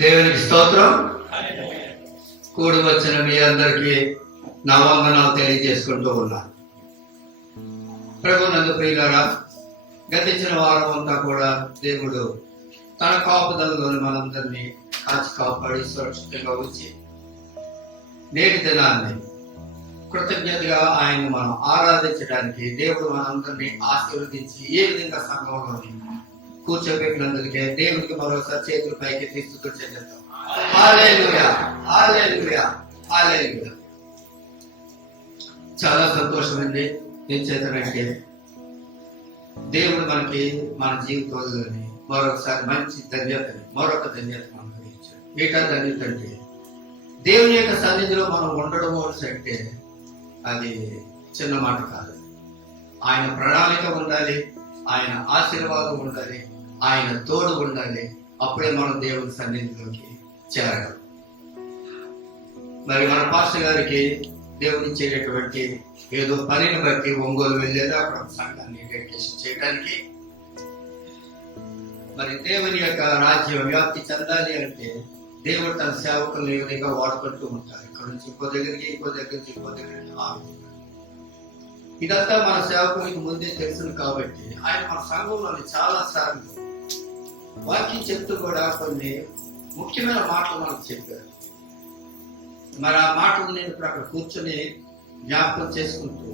దేవునికి స్తోత్రం. కూడి వచ్చిన మీ అందరికీ నా వందనాలు తెలియజేసుకుంటూ ఉన్నాను. ప్రభునందు ప్రియులారా, గతించిన వారం అంతా కూడా దేవుడు తన కాపుదలలోని మనందరినీ కాచి కాపాడి సురక్షితంగా ఉంచి నేటి దినాన్ని కృతజ్ఞతగా ఆయన మనం ఆరాధించడానికి దేవుడు మనందరినీ ఆశీర్వదించి ఏ విధంగా సంఘంలోని కూర్చోబెట్టినందుకే దేవునికి మరోసారి చేతుల పైకి తీసుకు చెల్లిద్దాం. హల్లెలూయా, హల్లెలూయా, హల్లెలూయా. చాలా సంతోషమండి. ఏం చేతనంటే దేవుడు మనకి మన జీవితంలోని మరొకసారి మంచి ధన్యతని మరొక ధన్యత మనకు ఇచ్చాడు. ఏటా ధన్యత అంటే దేవుని యొక్క సన్నిధిలో మనం ఉండడం అంటే అది చిన్న మాట కాదు. ఆయన ప్రణాళిక ఉండాలి, ఆయన ఆశీర్వాదం ఉండాలి, ఆయన తోడు ఉండాలి. అప్పుడే మనం దేవుని సన్నిధిలోకి చేరగలం. మరి మన పాస్టర్ గారికి దేవుని ఇచ్చేటటువంటి ఏదో పనిని బట్టి ఒంగోలు వెళ్ళేది అక్కడ సంఘాన్ని డెడికేషన్ చేయడానికి. మరి దేవుని యొక్క రాజ్యం వ్యాప్తి చెందాలి అంటే దేవుడు తన సేవకులను ఏ విధంగా వాడుకుంటూ ఉంటారు. ఇక్కడ నుంచి ఇంకో దగ్గరికి, ఇంకో దగ్గర నుంచి ఇంకో దగ్గరికి. ఇదంతా మన సేవకునికి ముందే తెలుసును కాబట్టి ఆయన మన సంఘంలోని చాలా సార్లు వాక్యం చెప్తూ కూడా కొన్ని ముఖ్యమైన మాటలు మనకు చెప్పారు. మరి ఆ మాటలు నేను ఇప్పుడు అక్కడ కూర్చొని జ్ఞాపకం చేసుకుంటూ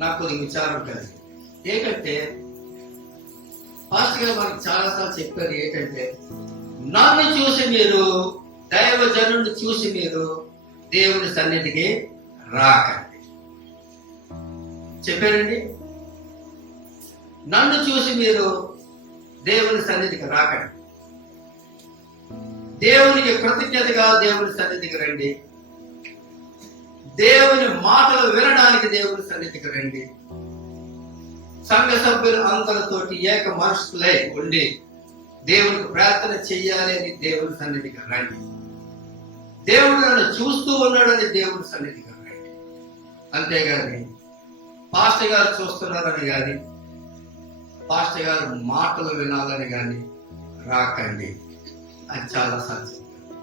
నాకు కొద్దిగా విచారం కలిగి ఏంటంటే పాస్టర్ గారు మనకు చాలాసార్లు చెప్పారు. ఏంటంటే నన్ను చూసి మీరు, దైవజనుడిని చూసి మీరు దేవుని సన్నిధికి రాకండి చెప్పారండి. నన్ను చూసి మీరు దేవుని సన్నిధికి రాకండి. దేవునికి కృతజ్ఞతగా దేవుని సన్నిధికి రండి. దేవుని మాటలు వినడానికి దేవుని సన్నిధికి రండి. సంఘ సభ్యులు అందరితోటి ఏక మనస్కులై ఉండి దేవునికి ప్రార్థన చెయ్యాలి అని దేవుని సన్నిధికి రండి. దేవుడు నన్ను చూస్తూ ఉన్నాడని దేవుని సన్నిధికి రండి. అంతేగాని పాస్టర్ గారు చూస్తున్నారని కానీ, పాస్టర్ గారు మాటలు వినాలని కానీ రాకండి అని చాలా సార్లు చెప్పారు.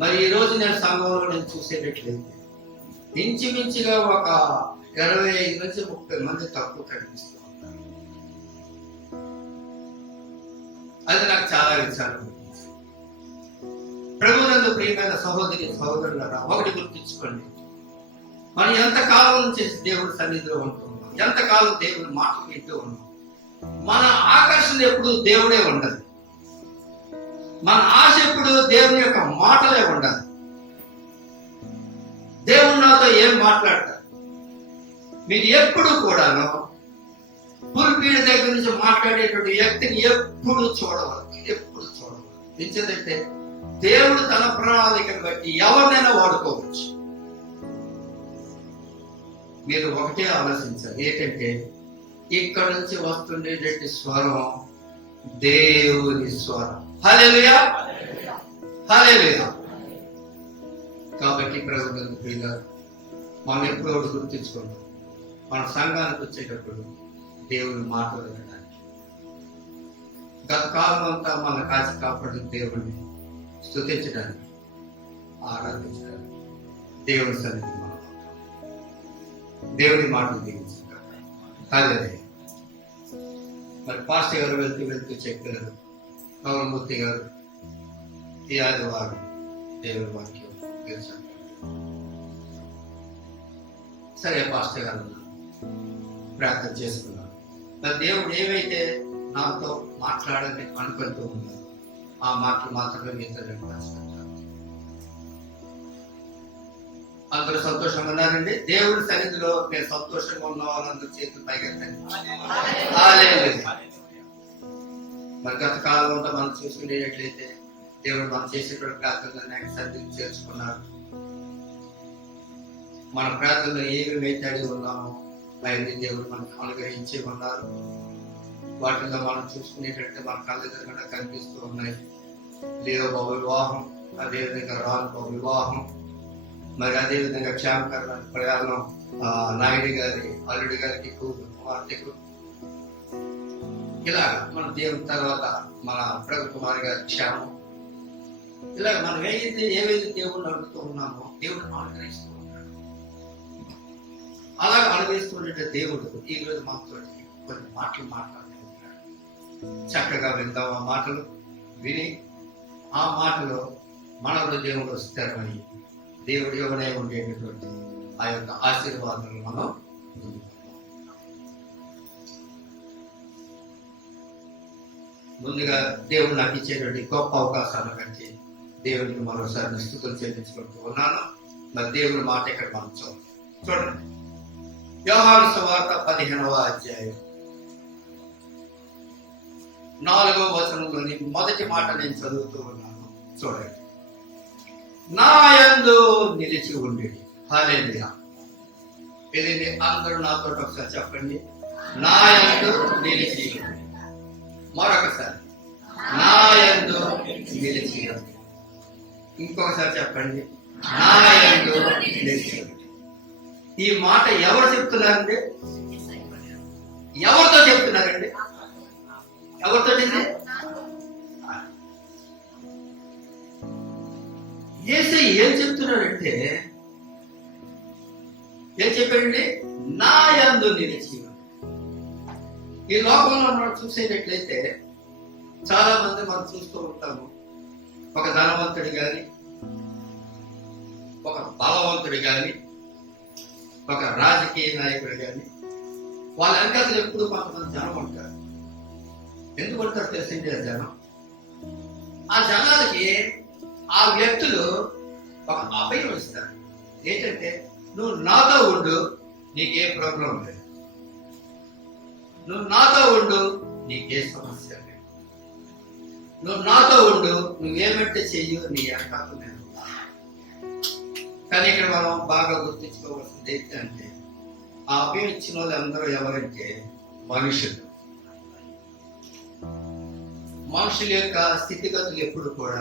మరి ఈ రోజు నేను సంఘంలో నేను చూసేటట్లయితే ఇంచుమించుగా ఒక 25 నుంచి 30 మంది తక్కువ కనిపిస్తూ ఉంటారు. అది నాకు చాలా విచారం. ప్రభునందు ప్రియమైన సహోదరి సహోదరులారా, ఒకటి గుర్తించుకోండి. మనం ఎంతకాలం నుంచి దేవుడి సన్నిధిలో ఉంటున్నాం, ఎంతకాలం దేవుడి మాటలు వింటూ ఉన్నాం, మన ఆకర్షణ ఎప్పుడు దేవుడే ఉండదు. మన ఆశ ఎప్పుడు దేవుని యొక్క మాటలే ఉండదు. దేవుడు నాతో ఏం మాట్లాడతారు? మీరు ఎప్పుడు కూడాను పులిపీడి దగ్గర నుంచి మాట్లాడేటువంటి వ్యక్తిని ఎప్పుడు చూడవద్దు, ఎప్పుడు చూడవద్దు. నిజంటే దేవుడు తన ప్రణాళికను బట్టి ఎవరినైనా వాడుకోవచ్చు. మీరు ఒకటే ఆలోచించాలి, ఏంటంటే ఇక్కడ నుంచి వస్తుండేటటువంటి స్వరం దేవుని స్వరం. హల్లెలూయా, హల్లెలూయా. కాబట్టి ప్రభువునందు ప్రియులారా, మనం ఎప్పుడు ఒకటి గుర్తించుకుంటాం. మన సంఘానికి వచ్చేటప్పుడు దేవుని మాటలు వినడానికి, గత కాలం అంతా మన కాచి కాపాడిన దేవుడిని స్తుతించడానికి, ఆరాధించడానికి దేవుని సన్నిధి మనం దేవుని మాటలు దీవించాలి. హల్లెలూయా. మరి పాస్టర్ గారు వెళ్తూ చెప్పారు, పవన్మూర్తి గారు ఈ ఆదివారం దేవుని వాక్యం తెలుసు. సరే పాస్టర్ గారు ప్రార్థన చేసుకున్నాను. మరి దేవుడు ఏవైతే నాతో మాట్లాడాలని అనుకుంటూ ఉన్నారో ఆ మాటలు మాత్రమే మీతో రాసుకుంటాను. అందరూ సంతోషంగా ఉన్నారండి. దేవుడి సన్నిధిలో మేము సంతోషంగా ఉన్న వాళ్ళందరూ చేతులు పైకెత్తండి. మరి గత కాలం అంతా మనం చూసుకునేటట్లయితే దేవుడు మనం చేసేటువంటి ప్రార్థనలు సన్నిధిని చేర్చుకున్నారు. మన ప్రార్థనలో ఏమేమైతే అడిగి ఉన్నామో అవన్నీ దేవుడు మనకు అనుగ్రహించి ఉన్నారు. వాటిలో మనం చూసుకునేటట్టు మన కళ్ళ దగ్గర కనిపిస్తూ ఉన్నాయి. లేదో బాబు వివాహం, అదేవిధంగా రాను బాబు వివాహం, మరి అదేవిధంగా క్షేమకరణ ప్రయాణం నాయుడు గారి అల్లుడి గారికి కుమార్తెకు, ఇలా మన దేవుని తర్వాత మన ప్రభు కుమార్ గారి క్షేమం, ఇలా మనం ఏవైతే దేవుడిని అడుగుతూ ఉన్నామో దేవుడు అనుగ్రహిస్తూ ఉన్నాడు. అలాగే అనుగ్రహిస్తుంటే దేవుడు ఈ రోజు మాతో కొన్ని మాటలు మాట్లాడుతూ ఉన్నాడు. చక్కగా విందాం. ఆ మాటలు విని ఆ మాటలో మన హృదయంలో స్థిరమై దేవుడు ఎవరై ఉండేటటువంటి ఆ యొక్క ఆశీర్వాదాలను మనం ముందుగా దేవుడు నాకు ఇచ్చేటువంటి గొప్ప అవకాశాలను బట్టి దేవుడికి మరోసారి స్తుతులు చెల్లించుకుంటూ ఉన్నాను. మరి దేవుడి మాట ఇక్కడ మనం చూడండి. యోహాను సువార్త 15వ అధ్యాయం 4వ వచనంలోని మొదటి మాట నేను చదువుతూ ఉన్నాను. చూడండి. నా యందు నిలిచి ఉండేది. హల్లెలూయా. ఇది అందరూ నాతో ఒకసారి చెప్పండి. నా యందు నిలిచి ఉండేది. మరొకసారి నా యందు నిలిచి ఉండేది. ఇంకొకసారి చెప్పండి. నా యందు నిలిచి ఉండేది. ఈ మాట ఎవరు చెప్తున్నారండి? ఎవరితో చెప్తున్నారండి? ఎవరితో? యేసు ఏం చెప్తున్నాడంటే, ఏం చెప్పాడండి? నా యందు నిలిచి. ఈ లోకంలో మనం చూసేటట్లయితే చాలా మంది మనం చూస్తూ ఉంటాము. ఒక ధనవంతుడు గాని, ఒక బలవంతుడు గాని, ఒక రాజకీయ నాయకుడు గాని, వాళ్ళ వెనకాల ఎప్పుడు కొంతమంది జనం ఉంటారు. ఎందుకు ఉంటారు తెలిసిందే ఆ జనం. ఆ జనాలకి ఆ వ్యక్తులు ఒక అభయం ఇస్తారు. ఏంటంటే, నువ్వు నాతో ఉండు, నీకే ప్రాబ్లం లేదు. నువ్వు నాతో ఉండు, నీకే సమస్య లేదు. నువ్వు నాతో ఉండు, నువ్వేమంటే చెయ్యు, నీ వెనకాల నేను. కానీ ఇక్కడ మనం బాగా గుర్తించుకోవాల్సింది ఏంటంటే, ఆ అభయం ఇచ్చిన వాళ్ళు అందరూ ఎవరంటే మనుషులు. మనుషుల యొక్క స్థితిగతులు ఎప్పుడు కూడా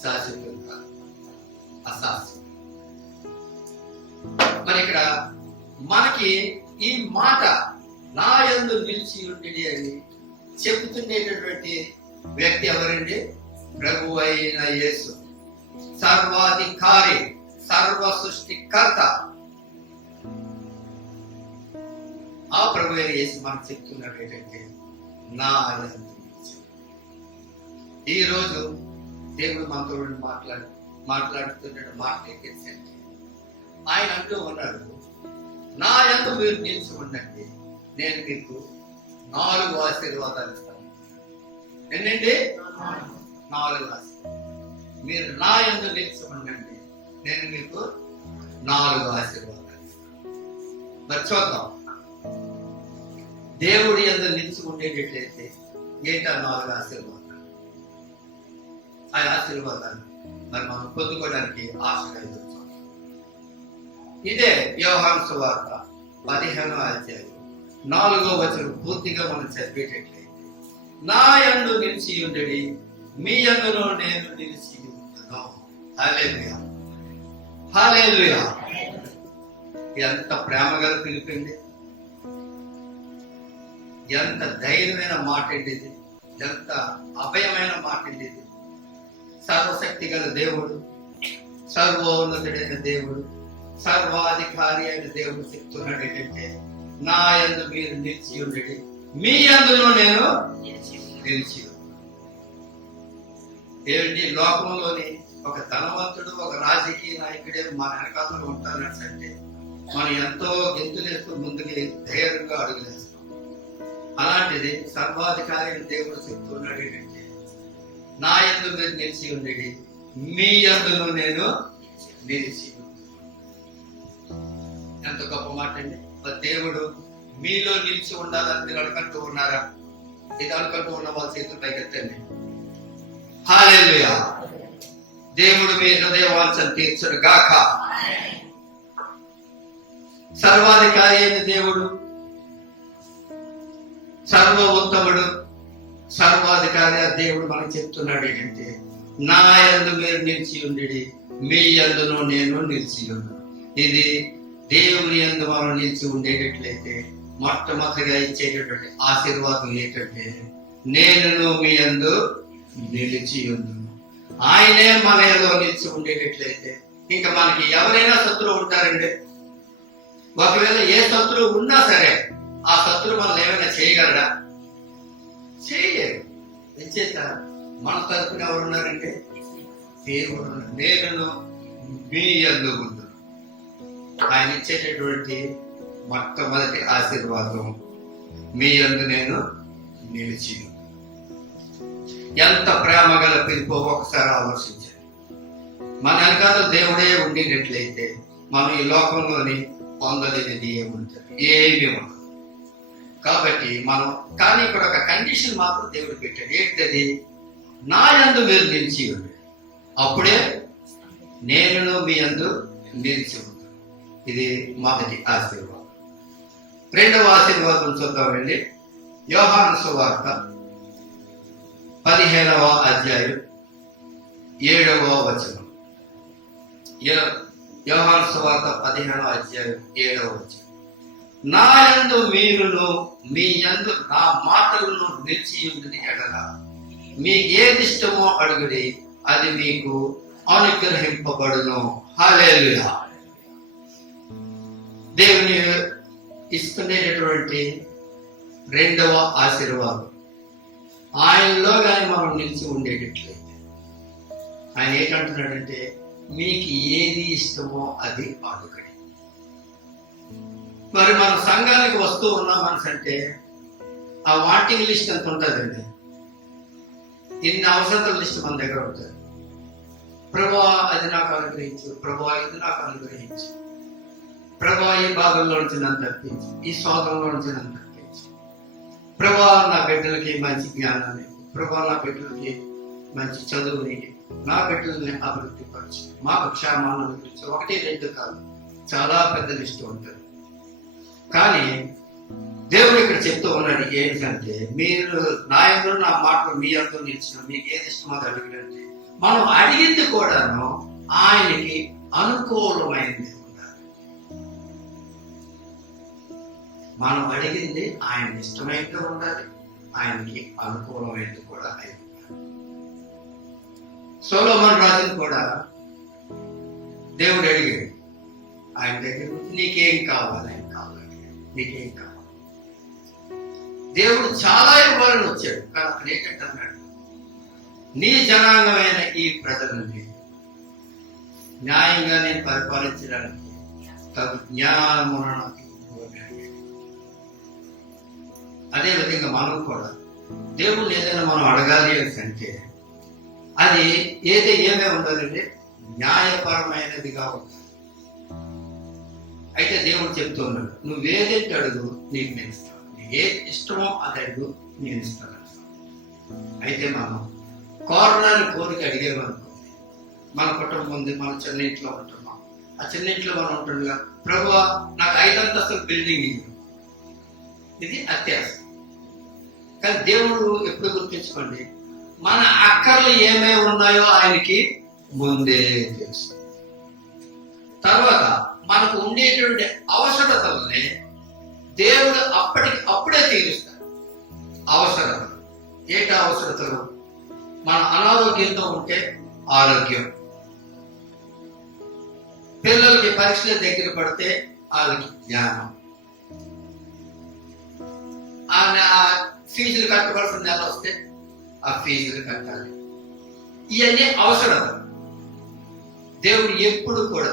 శాశ్వతం కాదు, అశాశ్వతం. మరి ఇక్కడ మనకి ఈ మాట నా యందు నిలిచి ఉండి అని చెబుతుండేటటువంటి వ్యక్తి ఎవరండి? ప్రభు అయిన యేసు, సర్వాధికారి, సర్వ సృష్టికర్త. ఆ ప్రభు అయిన యేసు మనకు చెప్తున్నాడు ఏంటంటే, నా యందు. ఈ రోజు దేవుడు మనతో మాట్లాడుతున్న మాట ఏంటంటే, ఆయన అంటూ ఉన్నాడు, నా యందు మీరు నిలిచి ఉండండి, నేను మీకు 4 ఆశీర్వాదాలు ఇస్తాను. ఏంటండి? 4 ఆశీర్వాదాలు. మీరు నా యందు నిలిచి ఉండండి, నేను మీకు 4 ఆశీర్వాదాలు ఇస్తాను. మరి చూద్దాం, దేవుడి యందు నిలిచి ఉండేటట్లయితే ఏంటా 4 ఆశీర్వాదాలు? ఆ ఆశీర్వాదాలు మరి మనం పొందుకోవడానికి ఆశగా ఎదురుతాం. ఇదే యోహాను సువార్త 15వ అధ్యాయం 4వ వచనం పూర్తిగా మనం చదివేటట్లయితే, నా యందు నిలిచి ఉండడి, మీ యందులో నేను నిలిచి ఉంటాను. హల్లెలూయా, హల్లెలూయా. ఎంత ప్రేమగా పిలిపింది, ఎంత ధైర్యమైన మాట అండి ఇది, ఎంత అభయమైన మాట అండి ఇది. సర్వశక్తి గల దేవుడు, సర్వోన్నతుడైన దేవుడు, సర్వాధికారి అయిన దేవుడు చెప్తున్నాడు ఏంటంటే, నా యందు మీరు నిలిచి ఉండడి, మీ యందులో నేను నిలిచి. ఏమిటి? లోకంలోని ఒక ధనవంతుడు, ఒక రాజకీయ నాయకుడే మన వెనకాలలో ఉంటానంటే మనం ఎంతో గెంతులేస్తూ ముందుకి ధైర్యంగా అడుగులేస్తాం. అలాంటిది సర్వాధికారి అయిన దేవుడు చెప్తున్నాడు ఏంటంటే, నా యందు మీరు నిలిచి ఉండేది, మీ యందులో నేను నిలిచి. ఎంత గొప్ప మాట అండి. దేవుడు మీలో నిలిచి ఉండాలని మీరు అనుకుంటూ ఉన్నారా? ఇది అనుకుంటూ ఉన్న వాళ్ళ చేతులు పైకెత్తండి. హల్లెలూయా. దేవుడు మీ హృదయ వాంఛను తీర్చును గాక. సర్వాధికారి అయిన దేవుడు, సర్వ ఉత్తముడు, సర్వాధికారి దేవుడు మనకు చెప్తున్నాడు ఏంటంటే, నా యందు మీరు నిలిచి ఉండేది, మీ యందును నేను నిలిచి ఉన్నాను. ఇది దేవుని యందు మనం నిలిచి ఉండేటట్లయితే మొట్టమొదటిగా ఇచ్చేటటువంటి ఆశీర్వాదం ఏంటంటే, నేను మీ యందు నిలిచి ఉన్నాను. ఆయనే మనలో నిలిచి ఉండేటట్లయితే ఇంకా మనకి ఎవరైనా శత్రువు ఉంటారండి? ఒకవేళ ఏ శత్రువు ఉన్నా సరే ఆ శత్రువు మనల్ని ఏమైనా చేయగలరా? చేయలేరు. ఎంచేత మన తరపున ఎవరున్నారంటే దేవుడు. నేను మీ యందు ఉండు. ఆయన ఇచ్చేటటువంటి మొట్టమొదటి ఆశీర్వాదం, మీ యందు నేను నిలిచి. ఎంత ప్రేమ గల పిలుపో ఒకసారి ఆలోచించండి. మన వెనకాల దేవుడే ఉండేటట్లయితే మనం ఈ లోకంలోని పొందలేనిది ఏముంటుంది? ఏమీ ఉండదు. కాబట్టి మనం కానీ ఇక్కడ ఒక కండిషన్ మాత్రం దేవుడు పెట్టాడు. ఏంటది? నా యందు మీరు నిలిచి ఉండండి, అప్పుడే నేను మీ యందు నిలిచి ఉంటాను. ఇది మొదటి ఆశీర్వాదం. రెండవ ఆశీర్వాదం చూద్దామండి. యోహాను సువార్త 15వ అధ్యాయం 7వ వచనం. యోహాను సువార్త 15వ అధ్యాయం 7వ వచనం. నా యందు మీరును మీ యందు నా మాటలను నిలిచి ఉండి ఎడల మీకు ఏది ఇష్టమో అడుగుడి, అది మీకు అనుగ్రహింపబడును. హల్లెలూయా. దేవుని ఇస్తున్నటువంటి రెండవ ఆశీర్వాదం, ఆయనలో కానీ మనం నిలిచి ఉండేటట్లయితే ఆయన ఏంటంటున్నాడంటే మీకు ఏది ఇష్టమో అది అడుగుడి. మరి మన సంఘానికి వస్తూ ఉన్నాం మనసంటే ఆ వాంటింగ్ లిస్ట్ ఎంత ఉంటుందండి? ఇన్ని అవసరాల లిస్ట్ మన దగ్గర ఉంటుంది. ప్రభువా అది నాకు అనుగ్రహించు, ప్రభువా ఇది నాకు అనుగ్రహించు, ప్రభువా ఈ భాగంలో నుంచి నన్ను తప్పించు, ఈ స్వాతంలో నుంచి నన్ను తప్పించు, ప్రభువా నా బిడ్డలకి మంచి జ్ఞానాన్ని, ప్రభువా నా బిడ్డలకి మంచి చదువుని, నా బిడ్డలని అభివృద్ధి పరచు, మాకు క్షేమాన్ని అనుగ్రహించు. 1, 2 కాదు, చాలా పెద్ద లిస్ట్ ఉంటుంది. కానీ దేవుడు ఇక్కడ చెప్తూ ఉన్నాడు ఏంటంటే మీరు నా యందు నా మాటలు మీ యందు నిలిచిన, మీకు ఏది ఇష్టమో అది అడిగినంటే మనం అడిగింది కూడాను ఆయనకి అనుకూలమైంది ఉండాలి. మనం అడిగింది ఆయన ఇష్టమైంది ఉండాలి, ఆయనకి అనుకూలమైంది కూడా అయి ఉండాలి. సొలొమోను రాజును కూడా దేవుడు అడిగాడు ఆయన దగ్గర, నీకేం కావాలి? ఆయన కావాలి, నీకేం కావాలి? దేవుడు చాలా ఇవ్వాలని వచ్చాడు. కానీ అక్కడ ఏంటంటే అన్నాడు, నీ జనాంగమైన ఈ ప్రజలని న్యాయంగా నేను పరిపాలించడానికి తగు జ్ఞానమును నాకు ఇవ్వు అని అడిగాడు. అదే విధంగా మనం కూడా దేవుడు ఏదైనా మనం అడగాలి అంటే అది ఏమేమి ఉండాలంటే న్యాయపరమైనదిగా ఉంది. అయితే దేవుడు చెప్తూ ఉన్నాడు, నువ్వేదైతే అడుగు నీకు నేను ఇస్తాను, నీకు ఏది ఇష్టమో అది అడుగు నేను ఇస్తాను. అయితే మనం కోరడాన్ని కోరిక అడిగేమనుకోండి, మన కుటుంబం ఉంది, మన చిన్న ఇంట్లో ఉంటున్నాం, ఆ చిన్న ఇంట్లో మనం ఉంటుండగా ప్రభువా నాకు 5 అంతస్తుల బిల్డింగ్ ఇవ్వు, ఇది అత్యాశ. కానీ దేవుడు ఎప్పుడు గుర్తించుకోండి, మన అక్కర్లు ఏమేమి ఉన్నాయో ఆయనకి ముందే తెలుసు. తర్వాత మనకు ఉండేటువంటి అవసరతల్ని దేవుడు అప్పుడే తీరుస్తాడు. అవసరతలు ఏంటి? అవసరతలు మన అనారోగ్యంతో ఉంటే ఆరోగ్యం, పిల్లలకి పరీక్షల దగ్గర పడితే వాళ్ళకి జ్ఞానం, ఆ ఫీజులు కట్టవలసిన నెల వస్తే ఆ ఫీజులు కట్టాలి. ఇవన్నీ అవసరతలు. దేవుడు ఎప్పుడు కూడా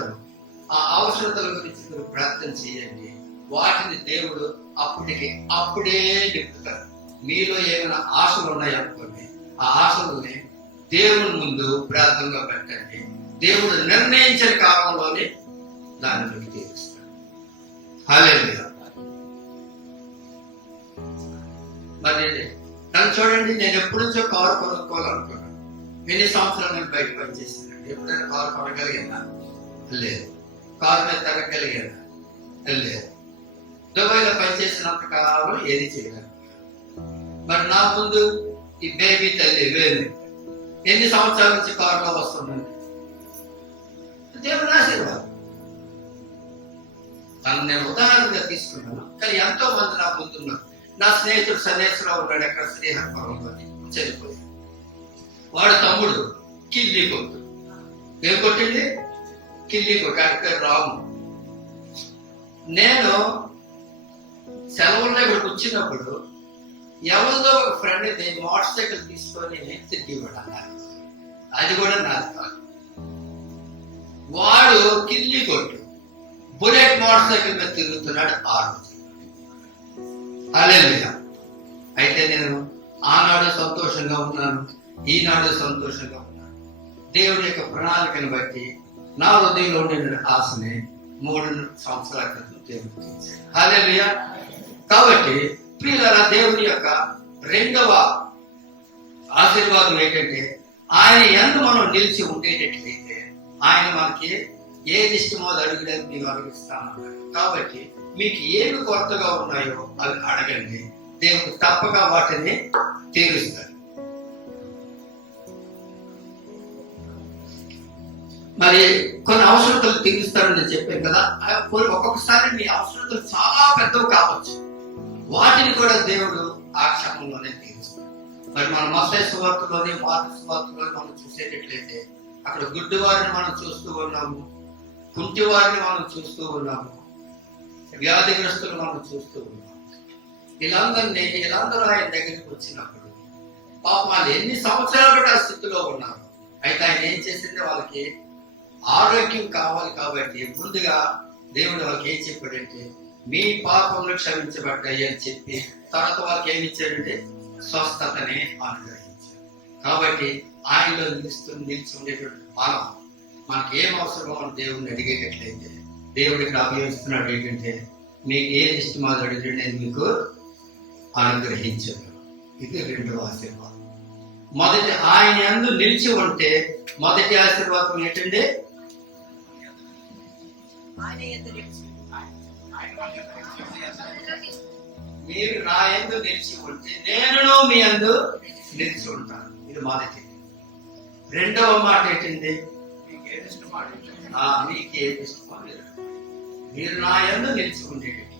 ఆ అవసరతల గురించి మీరు ప్రార్థన చేయండి, వాటిని దేవుడు అప్పుడే నింపుతాడు. మీలో ఏమైనా ఆశలు ఉన్నాయనుకోండి, ఆ ఆశలని దేవుని ముందు ప్రార్థనగా పెట్టండి. దేవుడు నిర్ణయించిన కాలంలోనే దాన్ని మీకు తీరుస్తాడు. హల్లెలూయా. మరి నన్ను చూడండి, నేను ఎప్పటి నుంచో కారు కొనుక్కోవాలనుకున్నాను. ఎన్ని సంవత్సరాలు నేను బయట పనిచేసానండి. ఎప్పుడైనా కారు కొనగలిగినా? లేదు. కారు మీద తిరగలిగాను? లేదు. దుబాయ్లో పనిచేసినంత కాలం ఏది చేయగలను. మరి నా ముందు ఈ బేబీ తల్లి వేరు ఎన్ని సంవత్సరాల నుంచి కారులో వస్తుందండి. దేవుని ఆశీర్వాదం. తను నేను ఉదాహరణగా తీసుకున్నాను. కానీ ఎంతో మంది నా ముందున్నారు. నా స్నేహితుడు సన్యాసిరావు ఉన్నాడు, ఎక్కడ శ్రీహరిపురంలో చనిపోయాడు. వాడు తమ్ముడు కిల్లి కొట్టు. ఏం కొట్టింది? కిల్లి కొట్టు. ఆయన పేరు రాము. నేను సెలవుల్లో ఇక్కడికి వచ్చినప్పుడు ఎవరిదో ఒక ఫ్రెండ్ మోటార్ సైకిల్ తీసుకొని తిరిగి ఇవ్వడాలి. అది కూడా నాది కాదు. వాడు కిల్లి కొట్టు బుల్లెట్ మోటార్ సైకిల్ మీద తిరుగుతున్నాడు. హల్లెలూయా. అయితే నేను ఆనాడు సంతోషంగా ఉన్నాను, ఈనాడు సంతోషంగా ఉన్నాను. దేవుడి యొక్క ప్రణాళికను బట్టి నా హృదయంలో ఉండిన ఆశని 3 సంవత్సరాల క్రితం దేవుడు తీర్చాడు. హల్లెలూయా. కాబట్టి ప్రియులారా, దేవుని యొక్క రెండవ ఆశీర్వాదం ఏంటంటే ఆయన యందు మనం నిలిచి ఉండేటట్లయితే ఆయన మనకి ఏది ఇష్టమో అది అడుగుడానికి మీకు అనుగ్రహిస్తామన్నాడు. కాబట్టి మీకు ఏమి కొరతగా ఉన్నాయో అవి అడగండి, దేవుడు తప్పక వాటిని తీరుస్తాడు. మరి కొన్ని అవసరతలు తీరుస్తాడని చెప్పాను కదా. ఒక్కొక్కసారి మీ అవసరతలు చాలా పెద్దవి కావచ్చు, వాటిని కూడా దేవుడు ఆ క్షమంలోనే తీరుస్తాడు. మరి మన మత్తయి సువార్తలోని మార్కు సువార్తలోని మనం చూసేటట్లయితే అక్కడ గుడ్డి వారిని మనం చూస్తూ ఉన్నాము, కుంటి వారిని మనం చూస్తూ ఉన్నాము, వ్యాధిగ్రస్తులు మనం చూస్తూ ఉన్నాము. వీళ్ళందరూ ఆయన దగ్గరికి వచ్చినప్పుడు పాపం వాళ్ళు ఎన్ని సంవత్సరాలు కూడా ఆ స్థితిలో ఉన్నారు. అయితే ఆయన ఏం చేసింది, వాళ్ళకి ఆరోగ్యం కావాలి కాబట్టి ముందుగా దేవుడు వాళ్ళకి ఏం చెప్పాడంటే మీ పాపములు క్షమించబడ్డాయి అని చెప్పి తర్వాత వాళ్ళకి ఏమి ఇచ్చాడంటే స్వస్థతనే అనుగ్రహించాడు. కాబట్టి ఆయనలో నిలిచి ఉండేటువంటి బలం మనకి ఏం అవసరమో మనం దేవుడిని అడిగేటట్లయితే దేవుడికి అభ్యసిస్తున్నాడు ఏంటంటే మీకు ఏది ఇష్టమో అది అడిగితే నేను మీకు అనుగ్రహించాను. ఇది రెండవ ఆశీర్వాదం. మొదటి ఆయన యందు నిలిచి ఉంటే మొదటి ఆశీర్వాదం ఏంటంటే మీరు నా యందు నిలిచి ఉంటే నేను మీ యందు నిలిచి ఉంటాను. ఇది మొదటి. రెండవ మాట ఏంటంటే మీకు ఏది ఇష్టమో మీరు నా యందు నిలిచి ఉండేటట్టు,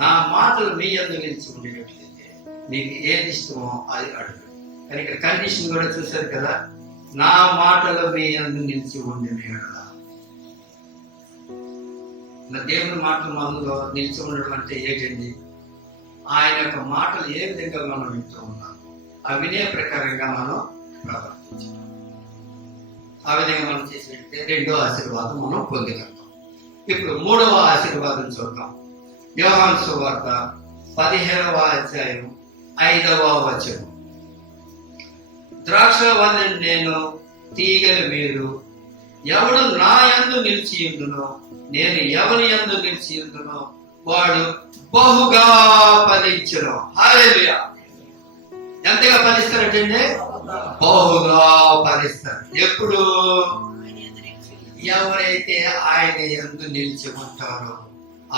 నా మాటలు మీ యందు నిలిచి ఉండేటట్లయితే మీకు ఏది ఇష్టమో అది అడుగు. కానీ ఇక్కడ కండిషన్ కూడా చూశారు కదా, నా మాటలు మీ యందు నిలిచి ఉండే కదా. దేవుని మాటలు మనలో నిలిచి ఉండడం అంటే ఏంటండి, ఆయన యొక్క మాటలు ఏ విధంగా మనం వింటూ ఉన్నాము ఆ వినే ప్రకారంగా మనం ప్రవర్తించాలి. ఆ విధంగా మనం చేసినట్టే రెండో ఆశీర్వాదం మనం పొందగలుగుతాం. ఇప్పుడు మూడవ ఆశీర్వాదం చూద్దాం. యోహాను సువార్త 15వ అధ్యాయం 5వ వచనం. ద్రాక్షవల్లిని నేను, తీగలు మీరు. ఎవడు నా యందు నిలిచి ఉండునో, నేను ఎవరి యందు నిలిచి ఉండునో వాడు బహుగా ఫలించును. హల్లెలూయా. ఎంతగా ఫలిస్తారంటే బహుగా ఫలిస్తారు. ఎప్పుడు? ఎవరైతే ఆయన యందు నిలిచి ఉంటారో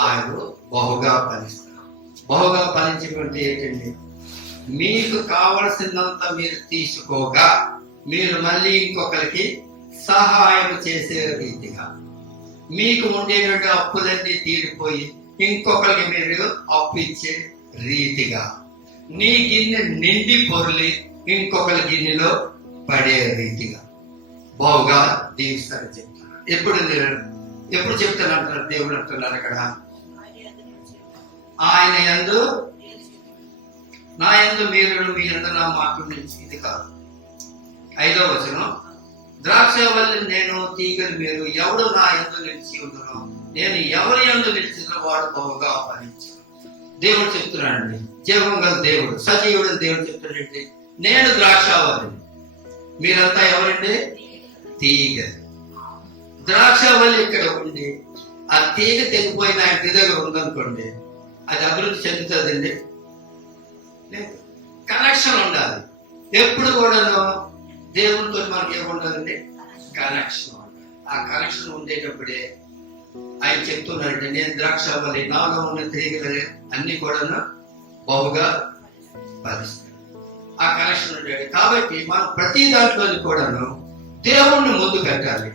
ఆయన బహుగా ఫలిస్తారు. బహుగా ఫలించమంటే ఏంటండి, మీకు కావలసినంత మీరు తీసుకోగా మీరు మళ్ళీ ఇంకొకరికి సహాయం చేసే రీతిగా, మీకు ఉండేటువంటి అప్పులన్నీ తీరిపోయి ఇంకొకరికి మీరు అప్పు ఇచ్చే రీతిగా, నీ గిన్నె నిండి పొర్లి ఇంకొకరి గిన్నెలో పడే రీతిగా బావుగా దీవిస్తారని చెప్తున్నారు. ఎప్పుడు చెప్తానంటున్నారు దేవుడు అంటున్నారు అక్కడ, ఆయన యందు నా యందు మీరు మీ యందు నా మాట నుంచి. ఇది కాదు. 5వ వచనం. ద్రాక్షవల్లి నేను, తీగలు మీరు. ఎవడు నా యందు నిలిచి ఉండునో, నేను ఎవరి యందు నిలిచిన వాడు బహుగా ఫలించు. దేవుడు చెప్తున్నాడండి, జీవం గల దేవుడు, సజీవుడు దేవుడు చెప్తున్నాడండి, నేను ద్రాక్షవల్లిని, మీరంతా ఎవరండి? తీగ. ద్రాక్షవల్లి ఇక్కడ ఉండి ఆ తీగ తెగిపోయిన ఆయన దగ్గర ఉందనుకోండి, అది అభివృద్ధి చెందుతుందండి? లేదు. కనెక్షన్ ఉండాలి. ఎప్పుడు కూడాను దేవునితో మనకి ఏముంటుందండి? కనెక్షన్ ఉండాలి. ఆ కనెక్షన్ ఉండేటప్పుడే ఆయన చెప్తున్నారంటే నేను ద్రాక్షవల్లి, నాలో ఉన్న తీగలు అన్ని కూడాను బహుగా ఫలిస్తాయి. ఆ కనెక్షన్ ఉండాలి. కాబట్టి మనం ప్రతి దాంట్లోని కూడాను దేవుణ్ణి ముందు పెట్టాలి,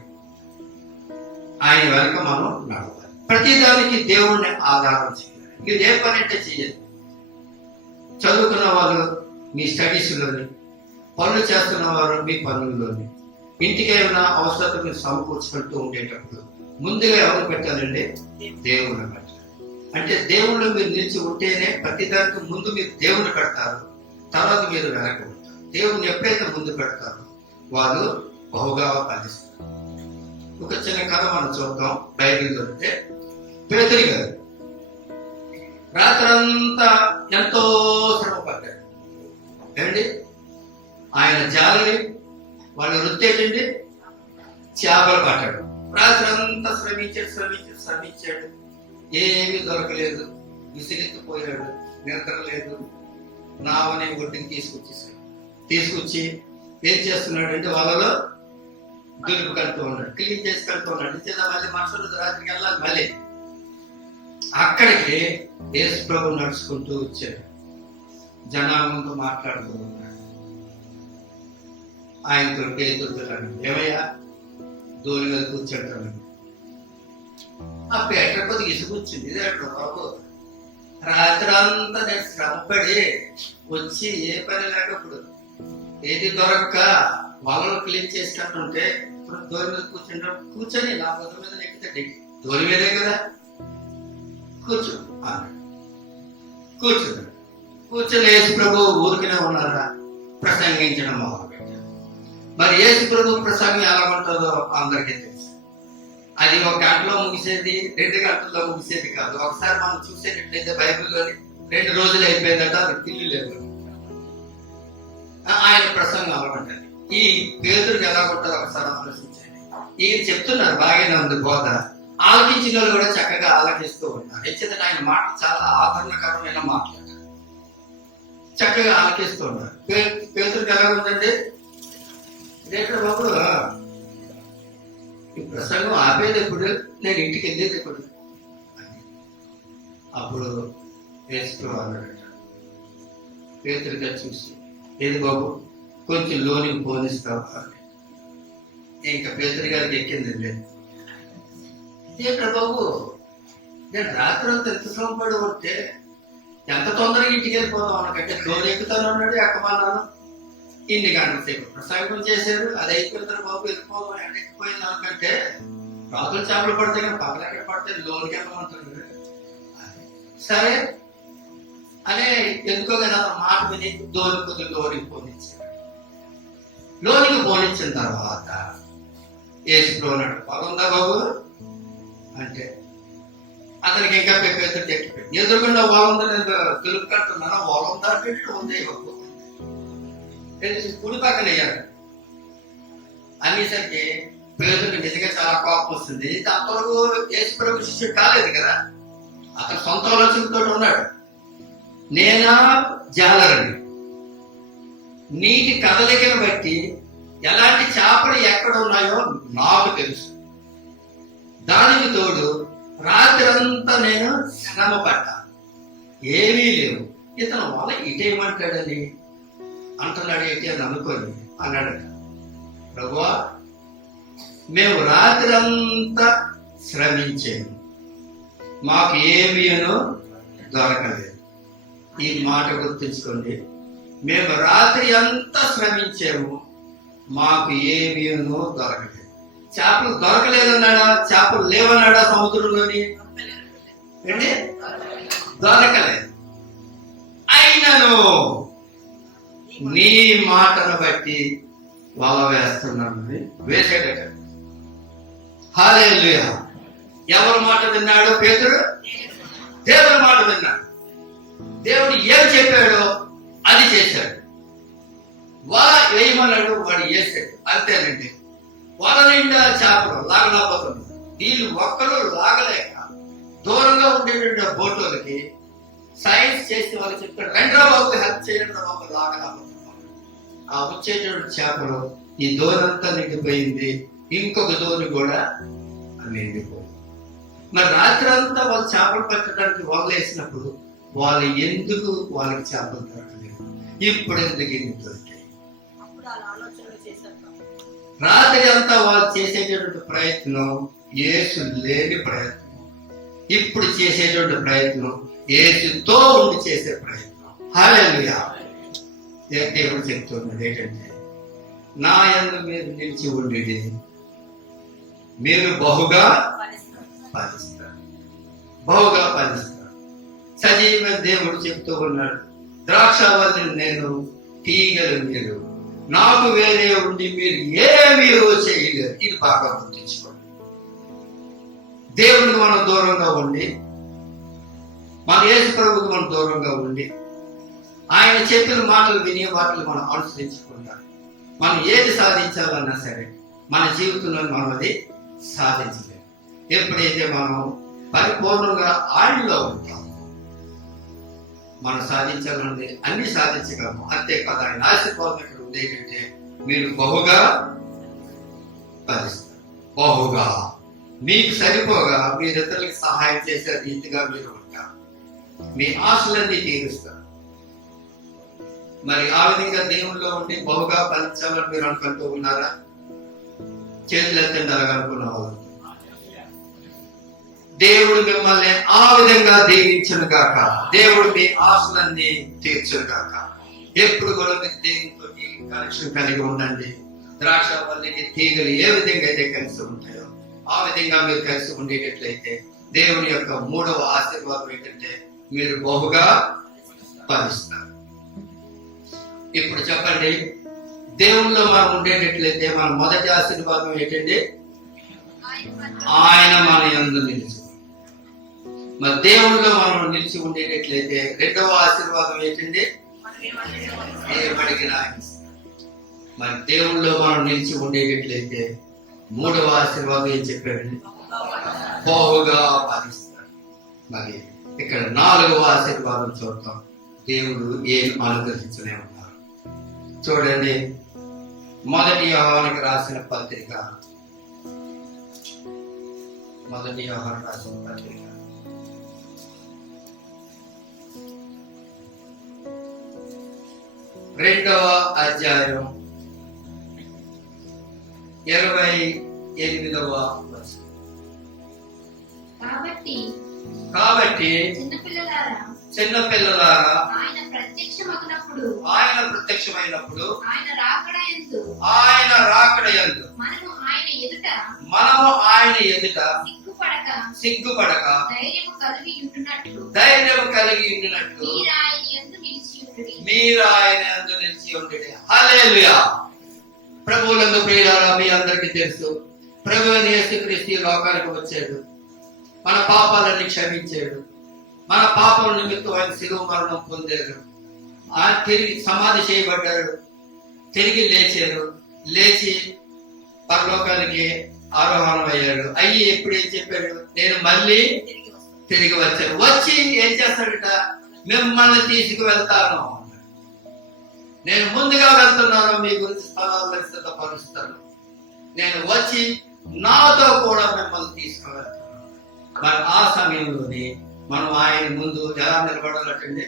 ఆయన వెనక మనం నడవాలి. ప్రతి దానికి దేవుణ్ణి ఆధారం చేయాలి. మీరు ఏ పని అంటే చేయాలి. చదువుకున్న వాళ్ళు మీ స్టడీస్లోని, పనులు చేస్తున్న వారు మీ పనుల్లోని, ఇంటికి ఏమైనా అవసరం మీరు సమకూర్చుకుంటూ ఉండేటప్పుడు ముందుగా ఎవరు పెట్టాలండి? దేవుణ్ణి పెట్టాలి. అంటే దేవుళ్ళు మీరు నిలిచి ఉంటేనే ప్రతిదానికి ముందు మీరు దేవుణ్ణి పెడతారు, తర్వాత మీరు వెనక ఉంటారు. దేవుణ్ణి ఎప్పుడైతే ముందు పెడతారో వాళ్ళు బహుగా ఫలిస్తారు. ఒక చిన్న కథ మనం చూద్దాం. బైబిల్ దొరికితే పేతురు గారు రాత్రంతా ఎంతో శ్రమ పడ్డాడు ఏమండి. ఆయన జాలని వాళ్ళు వృత్తేటండి చేపలు పట్టాడు. రాత్రంతా శ్రమించాడు. ఏమీ దొరకలేదు. విసిగెత్తిపోయాడు. నిద్ర లేదు. నావని ఒడ్డుకి తీసుకొచ్చి ఏం చేస్తున్నాడు అంటే వాళ్ళలో దులుపు కడుతూ ఉన్నాడు, క్లీన్ చేసి కడుతూ ఉన్నాడు. చేద్దాం మళ్ళీ మనుషులు రాత్రికి వెళ్ళాలి. మళ్ళీ అక్కడికి యేసు ప్రభు నడుచుకుంటూ వచ్చాడు. జనాలతో మాట్లాడుతూ ఉన్నాడు. ఆయనతో పేతురుతున్నాడు, ఏమయ్యా దోలి మీద కూర్చుంటాను. ఆ పేట కొద్దిగా ఇసుకొచ్చింది. ఇదే బాబు రాత్రి అంతా నేను శ్రమపడి వచ్చి ఏ పని లేకపోడు ఏది దొరక్క వలలు క్లీన్ చేసినట్టుంటే దోరి మీద కూర్చొని నా బొద్దు మీద నెక్కుతాడు. దోరి మీదే కదా కూర్చొని యేసు ప్రభు ఊరికినే ఉన్నారా? ప్రసంగించడం మొదలుపెట్టారు. మరి యేసు ప్రభు ప్రసంగం ఎలా ఉంటుందో అందరికీ తెలుసు. అది 1 గంటలో ముగిసేది, 2 గంటల్లో ముగిసేది కాదు. ఒకసారి మనం చూసేటట్లయితే బైబిల్లోని 2 రోజులు అయిపోయిందట. అది తిల్లు లేదు. ఆయన ప్రసంగం అలా ఉంటుంది. ఈ పేతురుకి ఎలా ఉంటుందో ఒకసారి ఆలోచించండి. ఈయన చెప్తున్నారు బాగానే ఉంది బోధ. ఆలకించిన వాళ్ళు కూడా చక్కగా ఆలకిస్తూ ఉంటారు. ఎందుకంటే ఆయన మాట చాలా ఆదరణకరమైన మాటలు చక్కగా ఆలకిస్తూ ఉంటారు. పేతురుకి ఎలా ఉందండి? ఇదేంటే బాబు ఈ ప్రసంగం ఆపేది ఎప్పుడు, నేను ఇంటికి వెళ్ళేది ఎప్పుడు? అప్పుడు యేసు అన్నాడట. పేతురుగా చూసి, ఏది బాబు కొంచెం లోనికి పోనిస్తావా? ఇంకా పేతురు గారికి ఎక్కింది లేదు. ఏంట్రా బాబు, నేను రాత్రి అంతా ఎంత శ్రమపడి ఉంటే ఎంత తొందరగా ఇంటికి వెళ్ళిపోతాం అన్నకంటే లోన్ ఎక్కుతాను అన్నాడు. ఎక్కమన్నాను. ఇన్ని గంటల సేపు ప్రసంగం చేశారు. అది అయిపోయిన తర్వాత బాబు వెళ్ళిపోతాం. ఎక్కిపోయింది అనుకంటే రాత్రులు చేపలు పడతాయి కానీ పగలు ఎక్కడ పడతాయి, లోన్కి వెళ్ళమంటున్నాడు. సరే అనే ఎందుకో కదా మాట విని లోనికి పోనిచ్చాడు. లోనికి పోనిచ్చిన తర్వాత యేసు అన్నాడు, బాగుందా బాబు అంటే అతనికి ఇంకా పేతురు ఎక్కిపోయింది. ఎదురుకుండా బాగుందా, నేను తెలుగు కడుతున్నాను, బాగుందా అంటే ఉంది కుడి పక్కన అయ్యాడు అనేసరికి పేతురికి నిజంగా చాలా కోపం వస్తుంది. అంతవరకు యేసు ప్రభు శిష్యుడు కాలేదు కదా, అతను సొంత ఆలోచనతో ఉన్నాడు. నేనా జాలరని నీటి కదలికను బట్టి ఎలాంటి చేపలు ఎక్కడ ఉన్నాయో నాకు తెలుసు. దానికి తోడు రాత్రి అంతా నేను శ్రమ పడ్డా, ఏమీ లేవు. ఇతను వల ఇటేయమంటాడని అంటున్నాడు. ఏంటి అని అనుకోని అన్నాడట, ప్రభువా మేము రాత్రి అంతా శ్రమించాము, మాకు ఏమీనో దొరకలేదు. ఈ మాట గుర్తుంచుకోండి. మేము రాత్రి అంతా శ్రమించాము, మాకు ఏమీనో దొరకలేదు. చేపలు దొరకలేదన్నాడా? చేపలు లేవన్నాడా? సముద్రంలోని ఏంటి దొరకలేదు. అయినను నీ మాటను బట్టి వల వేస్తున్నాను వేసాడట. హల్లెలూయా. ఎవరి మాట విన్నాడు పేతురు? దేవుని మాట విన్నాడు. దేవుడు ఏం చెప్పాడో అది చేశాడు. వల వేయమన్నాడు, వాడు వేసాడు. అంతేనండి. వల నిండా చేపలు లాగలేకపోతుంది. వీళ్ళు ఒక్కరు లాగలేక దూరంగా ఉండేటువంటి బోటోలకి సైన్స్ చేసి వాళ్ళు చెప్తాడు, 2 బాబు హెల్ప్ చేయండి బాబు లాగలేకపోతున్నాం. ఆ వచ్చేటువంటి చేపలు ఈ దూరంతా నిండిపోయింది, ఇంకొక దోని కూడా నిండిపోయింది. మరి రాత్రి అంతా వాళ్ళు చేపలు పట్టడానికి వదిలేసినప్పుడు వాళ్ళు ఎందుకు వాళ్ళకి చేపలు దొరకలేదు? ఇప్పుడు ఎందుకు ఇన్ని దొరికాయి? రాత్రి అంతా వాళ్ళు చేసేటటువంటి ప్రయత్నం యేసు లేని ప్రయత్నం, ఇప్పుడు చేసేటువంటి ప్రయత్నం యేసుతో ఉండి చేసే ప్రయత్నం. హల్లెలూయా. దేవుడు చెప్తున్నాడు ఏంటంటే నా యందు మీరు నిలిచి ఉండి మీరు బహుగా ఫలిస్తారు. బహుగా ఫలిస్తారు. సజీవమైన దేవుడు చెప్తూ ఉన్నాడు, ద్రాక్షావల్లి నేను, తీగలు మీరు, నాకు వేరే ఉండి మీరు ఏమీ చేయలేరు. ఇది బాగా గుర్తించుకోండి. దేవుడికి మనం దూరంగా ఉండి, మన యేసు ప్రభువుకి మనం దూరంగా ఉండి, ఆయన చెప్పిన మాటలు విని వాటిని మనం అనుసరించకుండా మనం ఏది సాధించాలన్నా సరే మన జీవితంలో మనం అది సాధించలేము. ఎప్పుడైతే మనం పరిపూర్ణంగా ఆయనలో ఉంటామో మనం సాధించాలన్నది అన్ని సాధించగలము. అంతేకాదు ఆయన ఆశీర్వాదం ఇక్కడ ఉంది ఏంటంటే మీరు బహుగా ఫలిస్తారు. బహుగా మీకు సరిపోగా మీరు ఇతరులకు సహాయం చేసే రీతిగా మీరు ఉంటారు. మీ ఆశలన్నీ తీరుస్తారు. మరి ఆ విధంగా దేవుల్లో ఉండి బహుగా ఫలించాలని మీరు అనుకుంటూ ఉన్నారా? చేతులు ఎత్తండి అలాగనుకున్న వాళ్ళు. దేవుడు మిమ్మల్ని ఆ విధంగా దీవించును గాక. దేవుడు మీ ఆశలన్నీ తీర్చును గాక. ఎప్పుడు కూడా మీరు దేవునితో కనెక్షన్ కలిగి ఉండండి. ద్రాక్షవల్లికి తీగలు ఏ విధంగా అయితే కలిసి ఉంటాయో ఆ విధంగా మీరు కలిసి ఉండేటట్లయితే దేవుని యొక్క మూడవ ఆశీర్వాదం ఏంటంటే మీరు బహుగా ఫలిస్తారు. ఇప్పుడు చెప్పండి, దేవుల్లో మనం ఉండేటట్లయితే మన మొదటి ఆశీర్వాదం ఏంటండి? ఆయన మన యందు నిలిచి. మరి దేవుల్లో మనం నిలిచి ఉండేటట్లయితే రెండవ ఆశీర్వాదం ఏంటండి? ఏమడిగిన ఆయన. మరి దేవుల్లో మనం నిలిచి ఉండేటట్లయితే మూడవ ఆశీర్వాదం ఏం చెప్పాడండి? బహుగా ఫలిస్తారు. మరి ఇక్కడ నాలుగవ ఆశీర్వాదం చూద్దాం. దేవుడు ఏం అనుగ్రహించనే ఉన్నారు. చూడండి, మొదటి యోహానుకి రాసిన పత్రిక, మొదటి యోహాను రాసిన పత్రిక 2వ అధ్యాయం 28వ వచనం. కాబట్టి చిన్నపిల్లలారా ఆయన ప్రత్యక్షమైనప్పుడు ఆయన రాకడ యందు మనము ఆయన ఎదుట సిగ్గుపడక ధైర్యము కలిగి ఉండినట్లు మీరు ఆయన యందు నిలిచి ఉండుడి. హల్లెలూయా. ప్రభువులందు ప్రియులారా, మీ అందరికీ తెలుసు, ప్రభువైన యేసుక్రీస్తు లోకానికి వచ్చాడు, మన పాపాలన్నీ క్షమించాడు, మన పాపల నిమిత్తం ఆయన శిలువ మరణం పొందారు, ఆయన తిరిగి సమాధి చేయబడ్డాడు, తిరిగి లేచారు, లేచి పరలోకానికి ఆరోహణం అయ్యాడు. అయ్యి ఎప్పుడు ఏం చెప్పాడు? నేను మళ్ళీ తిరిగి వచ్చాను. వచ్చి ఏం చేస్తాడట? మిమ్మల్ని తీసుకువెళ్తాను. నేను ముందుగా వెళ్తున్నాను, మీ గురించి స్థలాలను సిద్ధపరుస్తాను. నేను వచ్చి నాతో కూడా మిమ్మల్ని తీసుకువెళ్తాను. మరి ఆ సమయంలోనే మనం ఆయన ముందు ఎలా నిలబడాలంటే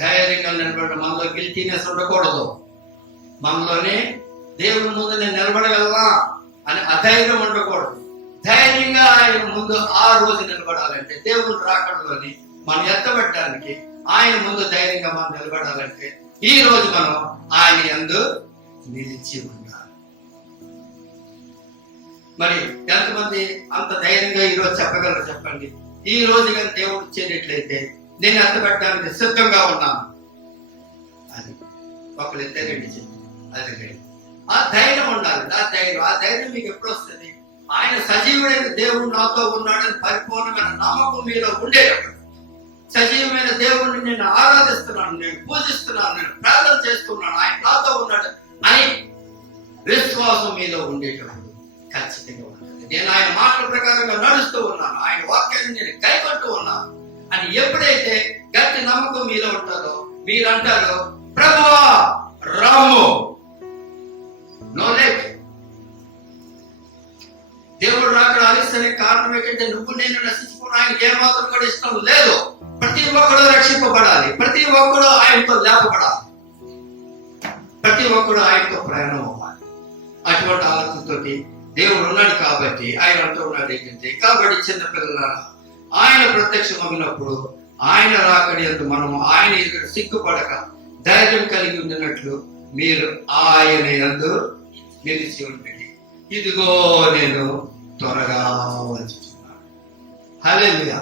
ధైర్యంగా నిలబడడం. మనలో గిల్టీనెస్ ఉండకూడదు. మనలోనే దేవుని ముందు నేను నిలబడగలనా అని అధైర్యం ఉండకూడదు. ధైర్యంగా ఆయన ముందు ఆ రోజు నిలబడాలంటే, దేవుని రాకడలోని మనం ఎత్తబడటానికి ఆయన ముందు ధైర్యంగా మనం నిలబడాలంటే ఈ రోజు మనం ఆయన యందు నిలిచి ఉండాలి. మరి ఎంతమంది అంత ధైర్యంగా ఈ రోజు చెప్పగలరు చెప్పండి? ఈ రోజు కానీ దేవుడు ఇచ్చేటట్లయితే నేను ఎత్తబడటానికి సిద్ధంగా ఉన్నాను అని ఒకళ్ళు ఎత్తేరండి చెప్పి అది లేదు. ఆ ధైర్యం ఉండాలి. ఆ ధైర్యం మీకు ఎప్పుడు వస్తుంది? ఆయన సజీవుడైన దేవుడు నాతో ఉన్నాడని పరిపూర్ణమైన నమ్మకం మీలో ఉండేటప్పుడు, సజీవమైన దేవుడిని నేను ఆరాధిస్తున్నాను, నేను పూజిస్తున్నాను, నేను ప్రార్థన చేస్తున్నాను, ఆయన నాతో ఉన్నాడు అని విశ్వాసం మీలో ఉండేటప్పుడు ఖచ్చితంగా ఉంటుంది. నేను ఆయన మాటల ప్రకారంగా నడుస్తూ ఉన్నాను, ఆయన వాక్యాన్ని నేను కైకొంటూ ఉన్నాను అని ఎప్పుడైతే గట్టి నమ్మకం మీలో ఉంటుందో మీరు అంటారు, ప్రభువా రాము. No late. దేవుడు రాకడ ఆలస్యానికి కారణం ఏంటంటే నువ్వు నేను నశించుకున్న ఆయనకి ఏమాత్రం కూడా ఇష్టం లేదు. ప్రతి ఒక్కడు రక్షింపబడాలి, ప్రతి ఒక్కడు ఆయనతో లేపబడాలి, ప్రతి ఒక్కడు ఆయనతో ప్రయాణం అవ్వాలి. అటువంటి ఆలోచనతో దేవుడు ఉన్నాడు కాబట్టి ఆయన అంటూ ఉన్నాడు ఏంటంటే, కాబట్టి చిన్నపిల్లలారా ఆయన ప్రత్యక్షమగినప్పుడు ఆయన రాకడి యందు మనము ఆయన ఎదుట సిగ్గుపడక ధైర్యం కలిగి ఉండినట్లు మీరు ఆయన యందు నిలిచి ఉంటుంది. ఇదిగో నేను త్వరగా వచ్చుచున్నాను. హల్లెలూయా.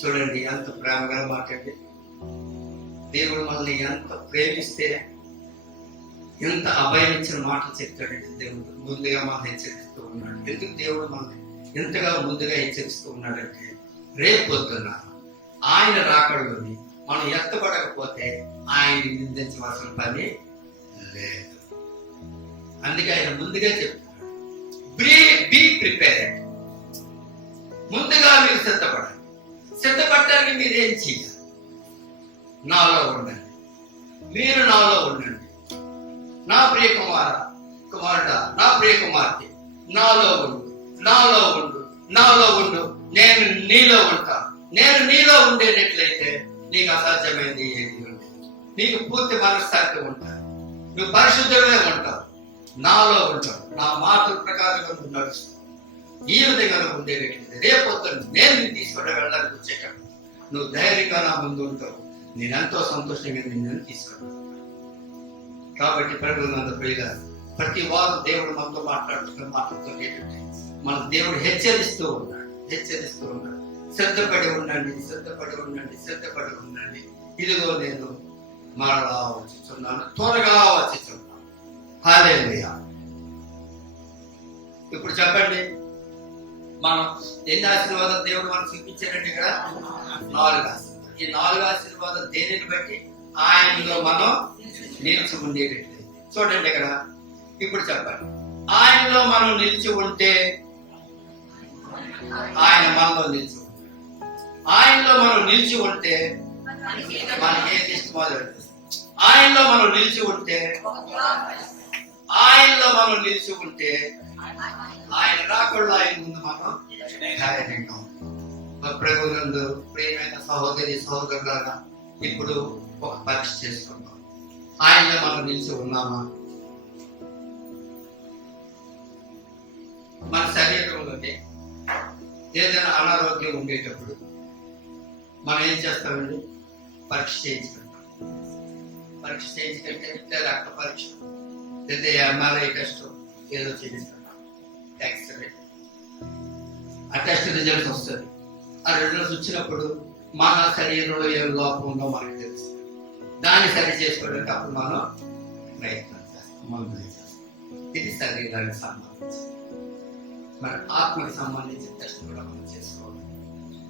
చూడండి ఎంత ప్రేమగా మాట్లాడి దేవుడు మనల్ని ఎంత ప్రేమిస్తే ఎంత అభయం ఇచ్చిన మాటలు చెప్తాడంటే దేవుడు ముందుగా మనం హెచ్చరిస్తూ ఉన్నాడు. ఎందుకు దేవుడు మనల్ని ఎంతగా ముందుగా హెచ్చరిస్తూ ఉన్నాడంటే రేపు పొద్దున్న ఆయన రాకడలోని మనం ఎత్తబడకపోతే ఆయన్ని నిందించవలసిన పని లేదు. అందుకే ఆయన ముందుగా చెప్తున్నాడు, బీ ప్రిపేర్డ్. ముందుగా మీరు సిద్ధపడాలి. సిద్ధపడటానికి మీరేం చేయాలి? నాలో ఉండండి, మీరు నాలో ఉండండి. నా ప్రియ కుమారుడా, నా ప్రియ కుమార్తె, నాలో ఉండు, నాలో ఉండు, నాలో ఉండు. నేను నీలో ఉంటాను. నేను నీలో ఉండేటట్లయితే నీకు అసాధ్యమైంది ఏది ఉండదు. నీకు పూర్తి మనశ్శాంతి ఉంటాను. నువ్వు పరిశుద్ధమే ఉంటావు, నాలో ఉంటావు, నా మాటల ప్రకారంగా నువ్వు నడుస్తావు. ఈ విధంగా నువ్వు ఉండేటట్లయితే రేపొద్దు నేను నిన్ను తీసుకొని వెళ్ళడానికి వచ్చేటప్పుడు నువ్వు ధైర్యంగా నా ముందు ఉంటావు. నేను ఎంతో సంతోషంగా నిన్ను తీసుకుంటాను. కాబట్టి ప్రభువునందు ప్రియులారా, ప్రతి వారు దేవుడు మనతో మాట్లాడుతున్న మాటలతో ఏంటంటే మన దేవుడు హెచ్చరిస్తూ ఉన్నాడు. శ్రద్ధపడి ఉండండి, శ్రద్ధపడి ఉండండి, శ్రద్ధపడి ఉండండి. ఇదిగో నేను మరలా వచ్చుచున్నాను, త్వరగా వచ్చుచున్నాను. హల్లెలూయా. ఇప్పుడు చెప్పండి, మనం ఎన్ని ఆశీర్వాదాలు దేవుడు మనకు చూపించాడంటే ఇక్కడ 4 ఆశీర్వాదాలు. ఈ 4 ఆశీర్వాదాలు దేనిని బట్టి? ఆయనలో మనం నిలిచి ఉండేటట్లయితే. చూడండి ఇక్కడ ఇప్పుడు చెప్పండి, ఆయనలో మనం నిలిచి ఉంటే ఆయన మనలో నిలిచి ఉంటాడు. ఆయనలో మనం నిలిచి ఉంటే మనకి ఏది ఇష్టమో ఆయనలో మనం నిలిచి ఉంటే ఆయన రాకుండా ఆయన ముందు మనం ధైర్యంగా ఉంటాం. ప్రభువునందు ప్రియమైన సహోదరి సహోదరులారా, ఇప్పుడు ఒక పరీక్ష చేసుకుందాం. ఆయనలో మనం నిలిచి ఉన్నామా? మన శరీరంలోనే ఏదైనా అనారోగ్యం ఉండేటప్పుడు మనం ఏం చేస్తామండి? పరీక్ష చేయించుకుంటాం. పరీక్ష చేయించుకుంటే రక్త పరీక్ష లేదా ఎంఆర్ఐ టెస్ట్ ఏదో చేయించుకుంటాం, ఎక్స్రే. ఆ టెస్ట్ రిజల్ట్స్ వస్తుంది. ఆ రిజల్ట్స్ వచ్చినప్పుడు మన శరీరంలో ఏ లోపం ఉందో మనకు తెలుసు. దాన్ని సరి చేసుకోవడానికి అప్పుడు మనం ప్రయత్నం చేస్తాం. ఇది శరీరానికి సంబంధించి. మన ఆత్మకి సంబంధించిన టెస్ట్ కూడా మనం చేసుకోవాలి.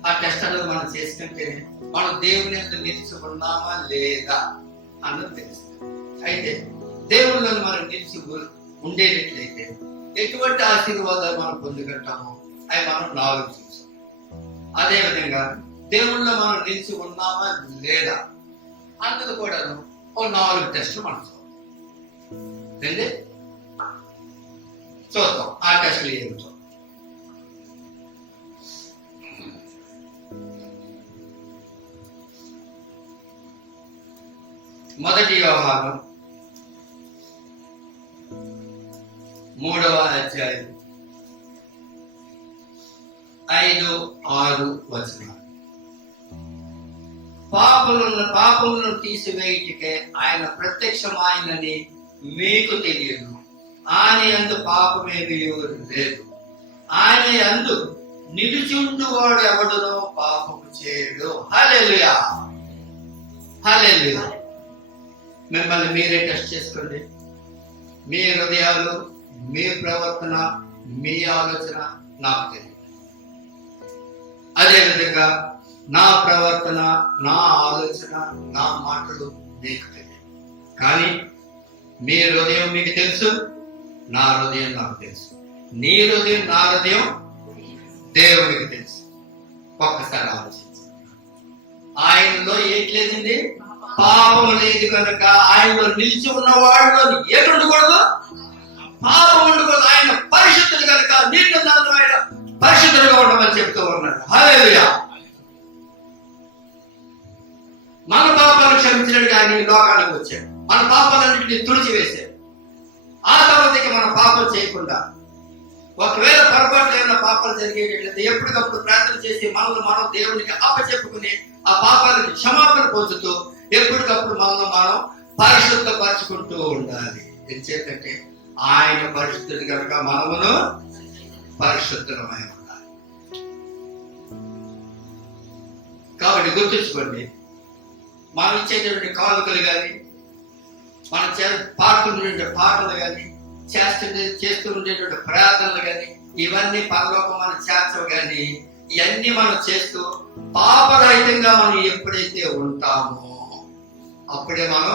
ఆ టెస్ట్ అనేది మనం చేసుకుంటే మనం దేవుని ఎంత నిలిచి ఉన్నామా లేదా అన్నది తెలుస్తుంది. అయితే దేవుళ్ళని మనం నిలిచి ఉండేటట్లయితే ఎటువంటి ఆశీర్వాదాలు మనం పొందుకుంటామో అవి మనం 4 చూసాం. అదేవిధంగా దేవుళ్ళలో మనం నిలిచి ఉన్నామా లేదా అన్నది కూడా ఓ 4 టెస్టులు మనం చూద్దాం. ఆ టెస్టులు ఏమిటో మొదటి యోహాను 3వ అధ్యాయం 5-6 వచనాలు. పాపములను తీసివేయుటకే ఆయన ప్రత్యక్షమాయనని మీకు తెలియదు. ఆయన యందు పాపమేమీ లేదు. ఆయన యందు నిలుచుండువాడు ఎవడునో పాపము చేయడు. హల్లెలూయా, హల్లెలూయా. మిమ్మల్ని మీరే టెస్ట్ చేసుకోండి. మీ హృదయాలు, మీ ప్రవర్తన, మీ ఆలోచన నాకు తెలియదు. అదేవిధంగా నా ప్రవర్తన, నా ఆలోచన, నా మాటలు మీకు తెలియదు. కానీ మీ హృదయం మీకు తెలుసు, నా హృదయం నాకు తెలుసు. నీ హృదయం, నా హృదయం దేవునికి తెలుసు. ఒక్కసారి ఆలోచించండి. ఆయనలో ఏంట్లేదండి? పాపం లేదు కనుక ఆయనలో నిలిచి ఉన్న వాళ్ళలో ఏది ఉండకూడదు? పాపం ఉండకూడదు. ఆయన పరిశుద్ధుడు కనుక నిన్ను నన్ను ఆయన పరిశుద్ధులుగా ఉండమని చెప్తూ ఉన్నాడు. హల్లెలూయా. మన పాపాలను క్షమించినట్టు ఆయన లోకానికి వచ్చాడు. మన పాపాలన్నింటినీ తుడిచివేశాడు. ఆ తర్వాత మన పాపం చేయకుండా, ఒకవేళ పొరపాటు ఏమైనా పాపాలు జరిగేటట్లయితే ఎప్పటికప్పుడు ప్రార్థన చేసి మనల్ని మనం దేవునికి అప్పచెప్పుకుని ఆ పాపాలకు క్షమాపణ పొందుతూ ఎప్పటికప్పుడు మనల్ని మనం పరిశుద్ధపరచుకుంటూ ఉండాలి. ఎందుకంటే ఆయన పరిశుద్ధుడు కనుక మనమును పరిశుద్ధమై ఉండాలి. కాబట్టి గుర్తుంచుకోండి, మనం ఇచ్చేటువంటి కానుకలు కానీ, మనం పాడుతుండే పాటలు కానీ, చేస్తుండేటువంటి ప్రార్థనలు కానీ, ఇవన్నీ పరలోకం మనం చేర్చవు. కానీ ఇవన్నీ మనం చేస్తూ పాపరహితంగా మనం ఎప్పుడైతే ఉంటామో అప్పుడే మనం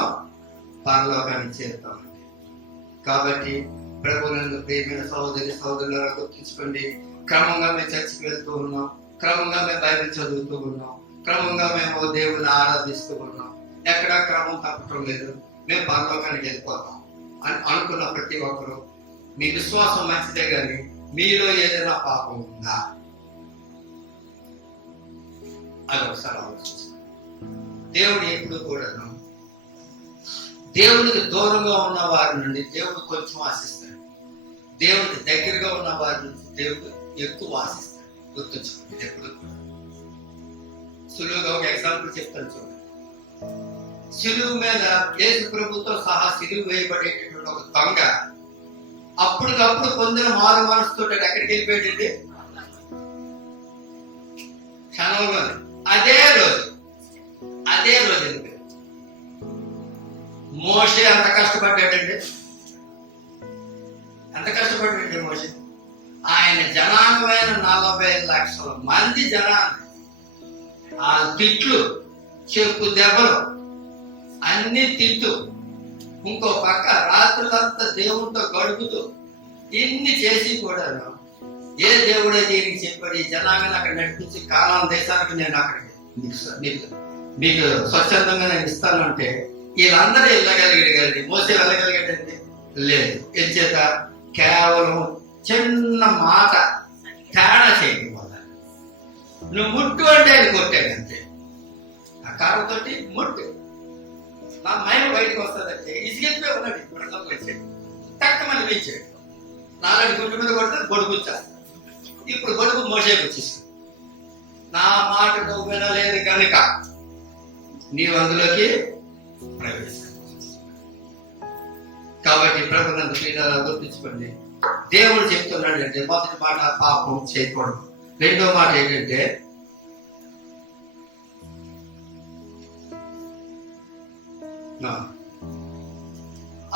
పరలోకాన్ని చేరుతామండి. కాబట్టి ప్రభువునందు ప్రియమైన సహోదరి సహోదరులారా గుర్తించుకోండి, క్రమంగా మేము చర్చికి వెళ్తూ ఉన్నాం, క్రమంగా మేము బైబిల్ చదువుతూ ఉన్నాం, క్రమంగా మేము దేవుని ఆరాధిస్తూ ఉన్నాం, ఎక్కడా క్రమం తప్పటం లేదు, మేము పరలోకానికి వెళ్ళిపోతాం అని అనుకున్న ప్రతి ఒక్కరు మీ విశ్వాసం మంచిదే, కానీ మీలో ఏదైనా పాపం ఉందా అది ఒకసారి ఆలోచించండి. దేవుడు ఎప్పుడు కూడా దేవునికి దూరంగా ఉన్న వారి నుండి దేవుడు కొంచెం ఆశిస్తాడు, దేవునికి దగ్గరగా ఉన్న వారి నుంచి దేవుడు ఎక్కువ ఆశిస్తాడు. గుర్తుంచుకోండి. ఎప్పుడు సులువుగా ఒక ఎగ్జాంపుల్ చెప్తాను చూడండి. సిలువు మీద యేసు ప్రభుతో సహా సిలువు వేయబడేటటువంటి ఒక దొంగ అప్పటికప్పుడు పొందిన మారు మనసుతో ఎక్కడికి వెళ్ళిపోయాడండి? క్షణంలో అదే రోజు వెళ్ళిపోయాడు. మోషే ఎంత కష్టపడ్డాడండి? మోషే ఆయన జనాంగమైన 40 లక్షల మంది జనాన్ని ఆ తిట్లు, చెప్పు దెబ్బలు అన్ని తింటూ, ఇంకో పక్క రాత్రులంతా దేవుడితో గడుపుతూ, ఇన్ని చేసి కూడా ఏ దేవుడే దీనికి చెప్పాడు ఈ జనాంగాన్ని అక్కడ నడిపించి కాలం దేశానికి నేను అక్కడికి మీకు స్వచ్ఛందంగా నేను ఇస్తానంటే వీళ్ళందరూ వెళ్ళగలిగాడు. కానీ మోసే వెళ్ళగలిగాడంటే లేదు. ఎంచేత కేవలం చిన్న మాట తేడా చేయడం వల్ల నువ్వు ముట్టు అంటే ఆయన కొట్టాడంతే. ఆ కారుతోటి ముట్టు నా మైండ్ బయటకు వస్తుందంటే ఇసుకెత్తిపోయి ఉన్నాడు. ఇప్పుడు వచ్చాడు తక్కువని పెంచాడు. నాలుగు గుంటు మీద కొడితే గొడుగు వచ్చేస్తాడు. ఇప్పుడు గొడుగు మోసేకి వచ్చేసాడు. నా మాట నువ్వు వినలేదు కనుక నీవు అందులోకి ప్రవేశం. కాబట్టి ప్రభునందు ప్రియులారా గుర్తించుకోండి, దేవుడు చెప్తున్నాడు అంటే మొదటి మాట పాపం చేయకూడదు. రెండో మాట ఏంటంటే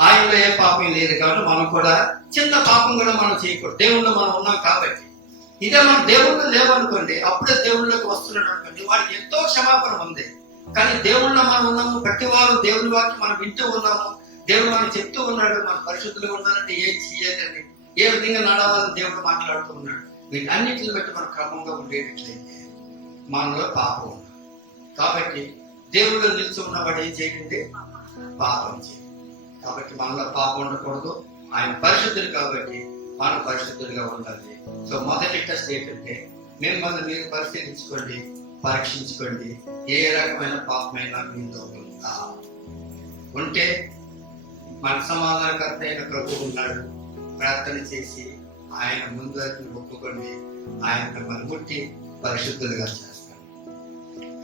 ఆయనలో ఏ పాపం లేదు కాబట్టి మనం కూడా చిన్న పాపం కూడా మనం చేయకూడదు. దేవుళ్ళు మనం ఉన్నాం కాబట్టి. ఇదే మనం దేవుళ్ళు లేవనుకోండి, అప్పుడే దేవుళ్ళకి వస్తున్నాడు అనుకోండి, వాడికి ఎంతో క్షమాపణ ఉంది. కానీ దేవుళ్ళలో మనం ఉన్నాము, ప్రతి వారు దేవుని వాక్యం మనం వింటూ ఉన్నాము, దేవుడు మనం చెప్తూ ఉన్నాడు, మన పరిశుద్ధులుగా ఉండాలంటే ఏం చేయాలని, ఏ విధంగా నడవాలని దేవుడు మాట్లాడుతూ ఉన్నాడు. వీటన్నిటిని బట్టి మనం క్రమంగా ఉండేటట్లయితే మనలో పాపం ఉంది. కాబట్టి దేవుళ్ళు నిలిచి ఉన్నవాడు ఏం చేయండి? పాపం చేయండి. కాబట్టి మనలో పాపం ఉండకూడదు. ఆయన పరిశుద్ధుడు కాబట్టి మనం పరిశుద్ధులుగా ఉండాలి. సో మొదటి టెస్ట్ ఏంటంటే మిమ్మల్ని మీరు పరిశీలించుకోండి, పరీక్షించుకోండి, ఏ రకమైన పాపమైనా మీతో ఉందా. ఉంటే మన సమాధానకర్త అయిన ప్రభు ఉన్నాడు. ప్రార్థన చేసి ఆయన ముందు ఒప్పుకోండి, ఆయన మిమ్మల్ని ముట్టి పరిశుద్ధులుగా చేస్తాడు.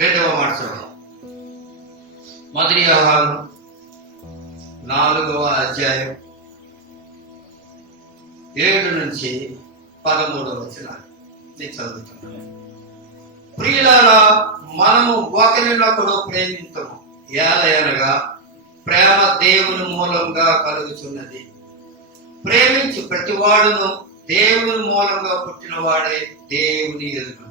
రెండవ మాట చూడండి. మొదటి యోహాను 4వ అధ్యాయం 7 నుంచి 13వ వచనాలు నేను చదువుతున్నాను. ప్రియులారా, మనము ఒకరినొకడు ప్రేమించము, ఏలయనగా ప్రేమ దేవుని మూలంగా కలుగుతున్నది. ప్రేమించు ప్రతివాడును దేవుని మూలంగా పుట్టిన వాడే దేవుని ఎదుగు.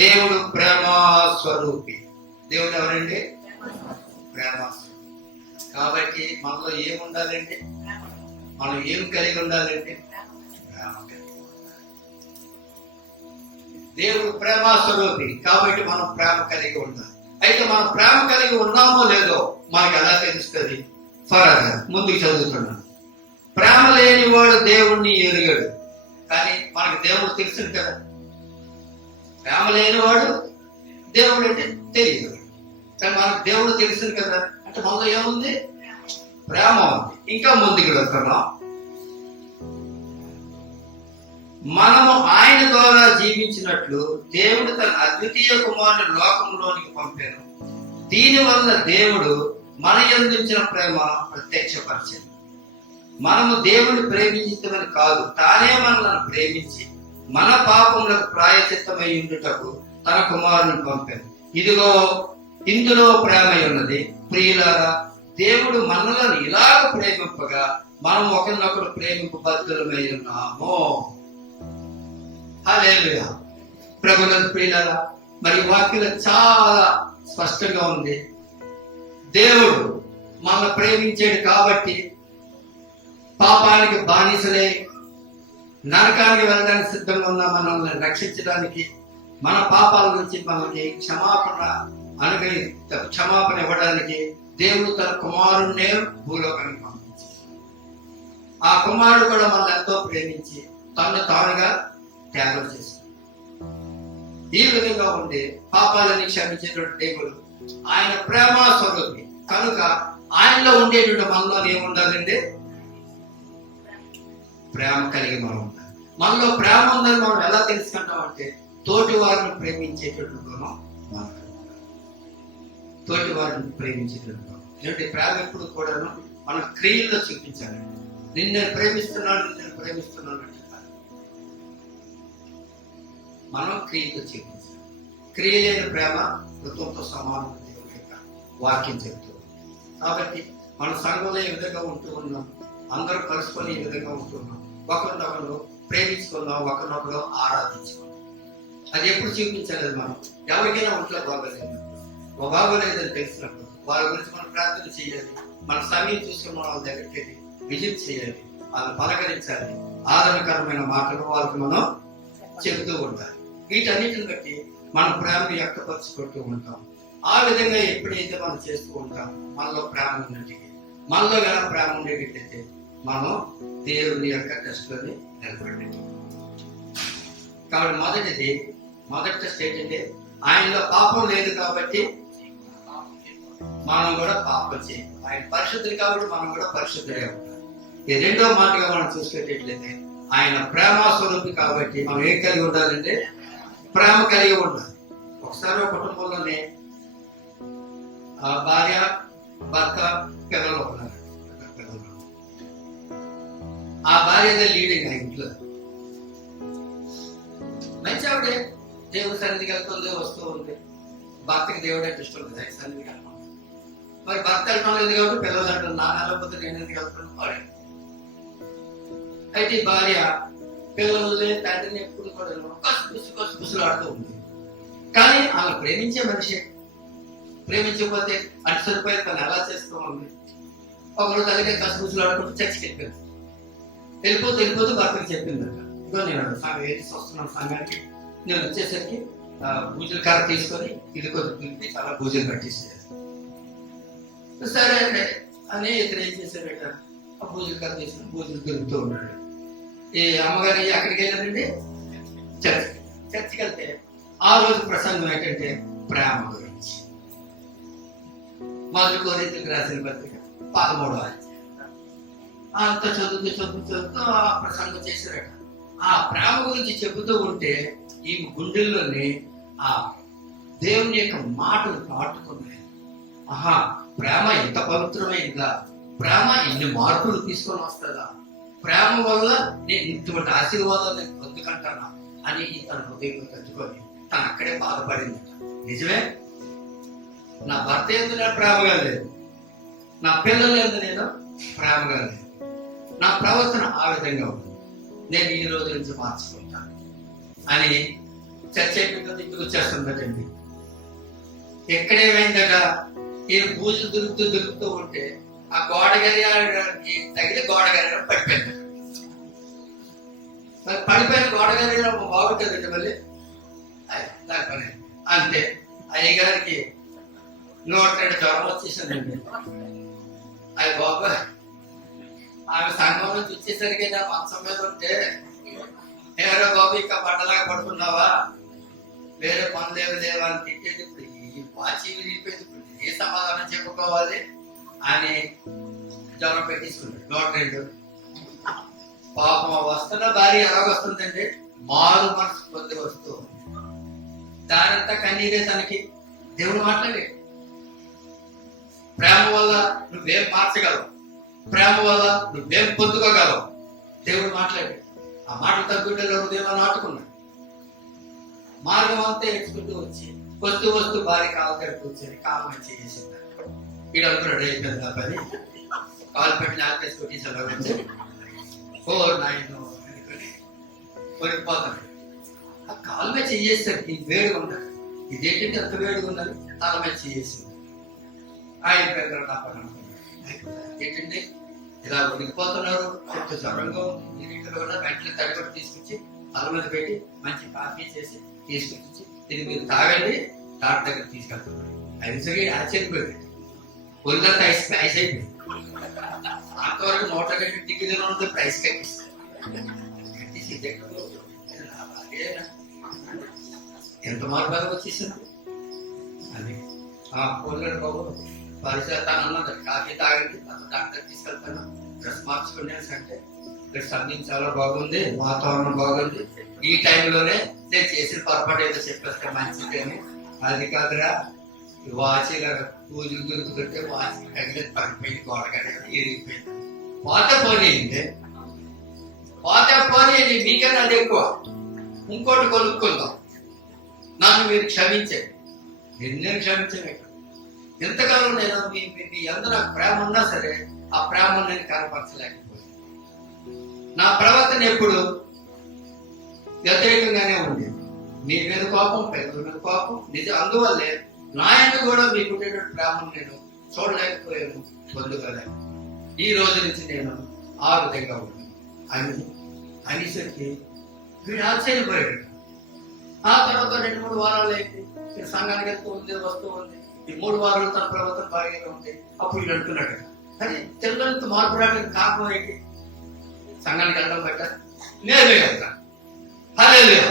దేవుడు ప్రేమా స్వరూపి. దేవుడు ఎవరండి? ప్రేమా స్వరూపి. కాబట్టి మనలో ఏముండాలండి? మనం ఏం కలిగి ఉండాలండి? ప్రేమ కలిగి ఉండాలి. దేవుడు ప్రేమా స్వరూపి కాబట్టి మనం ప్రేమ కలిగి ఉండాలి. అయితే మనం ప్రేమ కలిగి ఉన్నామో లేదో మనకు ఎలా తెలుస్తుంది? ఫర్దర్ ముందుకు చదువుతున్నాను. ప్రేమ లేని వాడు దేవుణ్ణి ఎరుగాడు. కానీ మనకు దేవుడు తెలుసు కదా. ప్రేమ లేనివాడు దేవుడు అంటే తెలియదు. కానీ మనకు దేవుడు తెలుసు కదా. అంటే మనలో ఏముంది? ప్రేమ ఉంది. ఇంకా ముందుకు వెళ్తున్నాం. మనము ఆయన ద్వారా జీవించినట్లు దేవుడు తన అద్వితీయ కుమారుని లోకంలోనికి పంపాను. దీని వల్ల దేవుడు మన యందు ఉంచిన ప్రేమ ప్రత్యక్షపరిచింది. మనము దేవుని ప్రేమించమని కాదు, తానే మనల్ని ప్రేమించి మన పాపములకు ప్రాయచిత్తమై ఉండుటకు తన కుమారుని పంపాను. ఇదిగో ఇందులో ప్రేమ ఉన్నది. ప్రియులారా, దేవుడు మనలను ఇలాగ ప్రేమింపగా మనం ఒకరినొకరు ప్రేమింపబద్ధులమై ఉన్నాము. హల్లెలూయా. ప్రభువుల ప్రియులారా, మరి వాక్యంలో చాలా స్పష్టంగా ఉంది. దేవుడు మనల్ని ప్రేమించాడు కాబట్టి పాపానికి బానిసలే నరకానికి వెళ్ళడానికి సిద్ధంగా ఉన్న మనల్ని రక్షించడానికి, మన పాపాల నుంచి మనల్ని క్షమాపణ ఇవ్వడానికి దేవుడు తన కుమారుణ్ణే భూలోకానికి పంపించాడు. ఆ కుమారుడు కూడా మనల్ని ఎంతో ప్రేమించి తను తానుగా త్యాగం చేశాడు. ఈ విధంగా ఉండే పాపాలని క్షమించేటువంటి దేవుడు ఆయన ప్రేమ స్వరూపి కనుక ఆయనలో ఉండేటువంటి మనలో ఏముండాలండి? ప్రేమ కలిగి మనం ఉండాలి. మనలో ప్రేమ ఉందని మనం ఎలా తెలుసుకుంటామంటే తోటి వారిని ప్రేమించేటటువంటి గుణం మనకు, తోటి వారిని ప్రేమించేటటువంటి గుణం. ఎందుకంటే ప్రేమ ఎప్పుడు కూడాను మన క్రియల్లో చూపించాలి. నిన్ను ప్రేమిస్తున్నాను అంటే మనం క్రియతో చూపించాలి. క్రియ లేని ప్రేమ మృతంతో సమానం దేవుని యొక్క వాక్యం చెప్తూ. కాబట్టి మన సంఘంలో ఈ విధంగా ఉంటూ ఉన్నాం, అందరూ కలుసుకొని ఈ విధంగా ఉంటున్నాం, ఒకరినొకరు ప్రేమించుకున్నాం, ఒకరినొకరు ఆరాధించుకున్నాం. అది ఎప్పుడు చూపించలేదు. మనం ఎవరికైనా ఒంట్లో బాగోలేదని తెలిసినప్పుడు వాళ్ళ గురించి మనం ప్రార్థన చేయాలి. మన సమయం చూసుకున్న వాళ్ళ దగ్గరికి వెళ్ళి విజిట్ చేయాలి, వాళ్ళని పలకరించాలి, ఆదరణకరమైన మాటలు వాళ్ళకి మనం చెబుతూ ఉండాలి. వీటన్నిటిని బట్టి మన ప్రేమను వ్యక్తపరుచుకుంటూ ఉంటాం. ఆ విధంగా ఎప్పుడైతే మనం చేస్తూ ఉంటాం, మనలో ప్రేమ ఉన్నట్టుగా, మనలో ఎలా ప్రేమ ఉండేటట్లయితే మనం దేవుని యొక్క టెస్ట్లోని నిలబడి. కాబట్టి మొదటి టెస్ట్ ఏంటంటే ఆయనలో పాపం లేదు కాబట్టి మనం కూడా పాపం చేయం. ఆయన పరిశుద్ధుడు కాబట్టి మనం కూడా పరిశుద్ధుడే ఉంటాం. ఈ రెండో మాటగా మనం చూసుకునేటట్లయితే ఆయన ప్రేమ స్వరూపి కాబట్టి మనం ఏం కలిగి ఉండాలంటే ప్రేమ కలిగి ఉండాలి. ఒకసారి ఒక కుటుంబంలోనే భార్య, భర్త, పిల్లలు ఉన్నారు. ఆ భార్య లీడింగ్ ఆ ఇంట్లో మంచి ఆవిడే దేవుడి సన్నిధికి వెళ్తుంది, వస్తూ ఉంది. భర్తకి దేవుడే ఇష్టం ఉంది ఆయన సన్నిధికి వెళ్తాం. మరి భర్త వెళ్ళడం లేదు కాబట్టి పిల్లలు అంటారు, నా నెలపోతే నేను ఎందుకు వెళ్తాను వాడే. అయితే ఈ భార్య పిల్లలు తండ్రిని ఎప్పుడు కూడా కసులాడుతూ ఉంది. కానీ ఆమె ప్రేమించే మనిషి, ప్రేమించకపోతే అటు సరిపోయి తను ఎలా చేస్తూ ఉంది. ఒకరోజు అలాగే కసులాడుకుంటూ చర్చికి వెళ్ళిపోతూ భర్తకి చెప్పిందట, ఇదో నేను వస్తున్నాను సంఘానికి, నేను వచ్చేసరికి పూజల కర్ర తీసుకొని ఇది కొద్ది పిలిపి చాలా పూజలు కట్టేసేది. సరే అంటే అని ఇతను ఏం చేశాడట, ఆ పూజల కర్ర తీసుకుని పూజలు తిరుగుతూ ఉన్నాడు. ఈ అమ్మగారి అక్కడికి వెళ్ళారండి చర్చికి వెళ్తే ఆ రోజు ప్రసంగం ఏంటంటే ప్రేమ గురించి. మొదటి కొరింథీయులకు రాసిన పత్రిక 13వ అధ్యాయం. అంత చదువుతూ ఆ ప్రసంగం చేశారట. ఆ ప్రేమ గురించి చెబుతూ ఉంటే ఈ గుండెల్లోనే ఆ దేవుని యొక్క మాటలు నాటుకున్నాయి. ఆహా, ప్రేమ ఎంత పవిత్రమైందా, ప్రేమ ఎన్ని మార్పులు తీసుకొని వస్తుందా, ప్రేమ వల్ల నేను ఇటువంటి ఆశీర్వాదాలు నేను పొందుకుంటానా అని తన హృదయంలో తట్టుకొని తను అక్కడే బాధపడిందట. నిజమే, నా భర్త ఎందు నేను ప్రేమగా లేదు, నా పిల్లల ఎందు నేను ప్రేమగా లేదు, నా ప్రవర్తన ఆ విధంగా ఉంది, నేను ఈ రోజు నుంచి మార్చుకుంటాను అని చర్చ అయిపోయిందో ఇంటికి వచ్చేస్తుందటండి. ఎక్కడేమైందట, ఈయన పూజలు దొరుకుతూ ఉంటే ఆ గోడగరి తగిలి గోడగరి పడిపోయింది. పడిపోయిన గోడగరి బాగుంటుందండి. మళ్ళీ దాని పని అంతే. అయ్యగారికి 102 జ్వరం వచ్చేసిందండి. అది బాబా ఆమె సంఘం నుంచి వచ్చేసరికి నా మంచం మీద ఉంటే, ఏరో బాబు ఇంకా పట్టలాగా పడుతున్నావా, వేరే పనులు లేవా అని తిట్టేది. ఇప్పుడు ఈ వాచి విరిగిపోయింది, ఇప్పుడు ఏ సమాధానం చెప్పుకోవాలి అని జ్వరం పెట్టించుకున్నాడు 102. పాపం వస్తున్న భార్య ఎలాగొస్తుందంటే మారు మనసు పొంది వస్తూ దానంతా కన్నీరే తనకి. దేవుడు మాట్లాడే ప్రేమ వల్ల నువ్వేం మార్చగలవు, ప్రేమ వల్ల నువ్వేం పొందుకోగలవు. దేవుడు మాట్లాడి ఆ మాటలు తగ్గుండేలో హృదయంలో నాటుకున్నాడు. మార్గం అంతా ఎత్తుకుంటూ వచ్చి వస్తూ భార్య కాలు దగ్గర కూర్చొని కాలం చేసింది. వీడు అనుకున్నాడు అయిపోయింది ఆ పని, కాలు పెట్టి ఆపేసుకొని చదవండి 4-9 అనుకుని కొనిపోతాడు. ఆ కాలు మీద చేసేసరికి వేడిగా ఉన్నది. ఇదేంటంటే అంత వేడిగా ఉన్నది, తల మీద చేసింది. ఆయన పెద్ద నా పని అనుకున్నాడు. ఏంటంటే ఇలా ఉడికిపోతున్నారు, చెట్టు సొరంగా నీటిలో కూడా వెంటనే తడిపడి తీసుకొచ్చి తల మీద పెట్టి మంచి కాఫీ చేసి తీసుకొచ్చి ఇది మీరు తాగండి, డాక్టర్ దగ్గర తీసుకెళ్తున్నాడు. ఐసరి ఆశ్చర్యపోయింది. ఒళ్ళంతా ఐస్ అయిపోయింది. అంతవరకు 150 డిగ్రీలో ఉంది, ఐస్ కట్టేసి ఎంత మార్గాలు వచ్చేసింది అది. ఆ పొల్లడు బాబు పరిసెత్తాను అన్నది, కాఫీ తాగండి, డాక్టర్ తీసుకెళ్తాను, డ్రెస్ మార్చుకోండి అంటే డ్రెస్ అన్ని చాలా బాగుంది, వాతావరణం బాగుంది, ఈ టైంలోనే నేను చేసిన పొరపాటు ఏదో చెప్పేస్తే మంచిది అని. అది కాదురా, వాచిగా పూజలు దొరుకుతుంటే వాచి తగిలి పడిపోయింది, గోడగడ ఇరిగిపోయింది. పోతే పోనీ మీకన్నా అది ఎక్కువ, ఇంకోటి కొనుక్కుందాం, నన్ను మీరు క్షమించండి. నేను క్షమించాను. ఎంతకాలం నేను మీ అందరూ నాకు ప్రేమ ఉన్నా సరే ఆ ప్రేమ నేను కనపరచలేకపోయాను. నా ప్రవర్తన ఎప్పుడు వ్యతిరేకంగానే ఉంది. మీ మీద కోపం, పెద్దల మీద కోపం, నిజం. అందువల్లే నా ఇంటి కూడా మీకు ఉండేటువంటి ప్రేమను నేను చూడలేకపోయాను, పొందుకోలేను. ఈ రోజు నుంచి నేను ఆ విధంగా ఉన్నాను అనేసరికి వీడు ఆశ్చర్యపోయాడు. ఆ తర్వాత 2-3 వారాలు అయింది. సంఘానికి వెళ్తూ ఉంది, వస్తూ ఉంది. ఈ 3 వారాలు తన ప్రవర్తన బాగా ఉంది. అప్పుడు వీడు అంటున్నాడు, కానీ తెల్లంత మార్పు రావడానికి కారణం ఏంటి? సంఘానికి వెళ్ళడం బట్ట నేనే వెళ్తాను. హల్లెలూయా.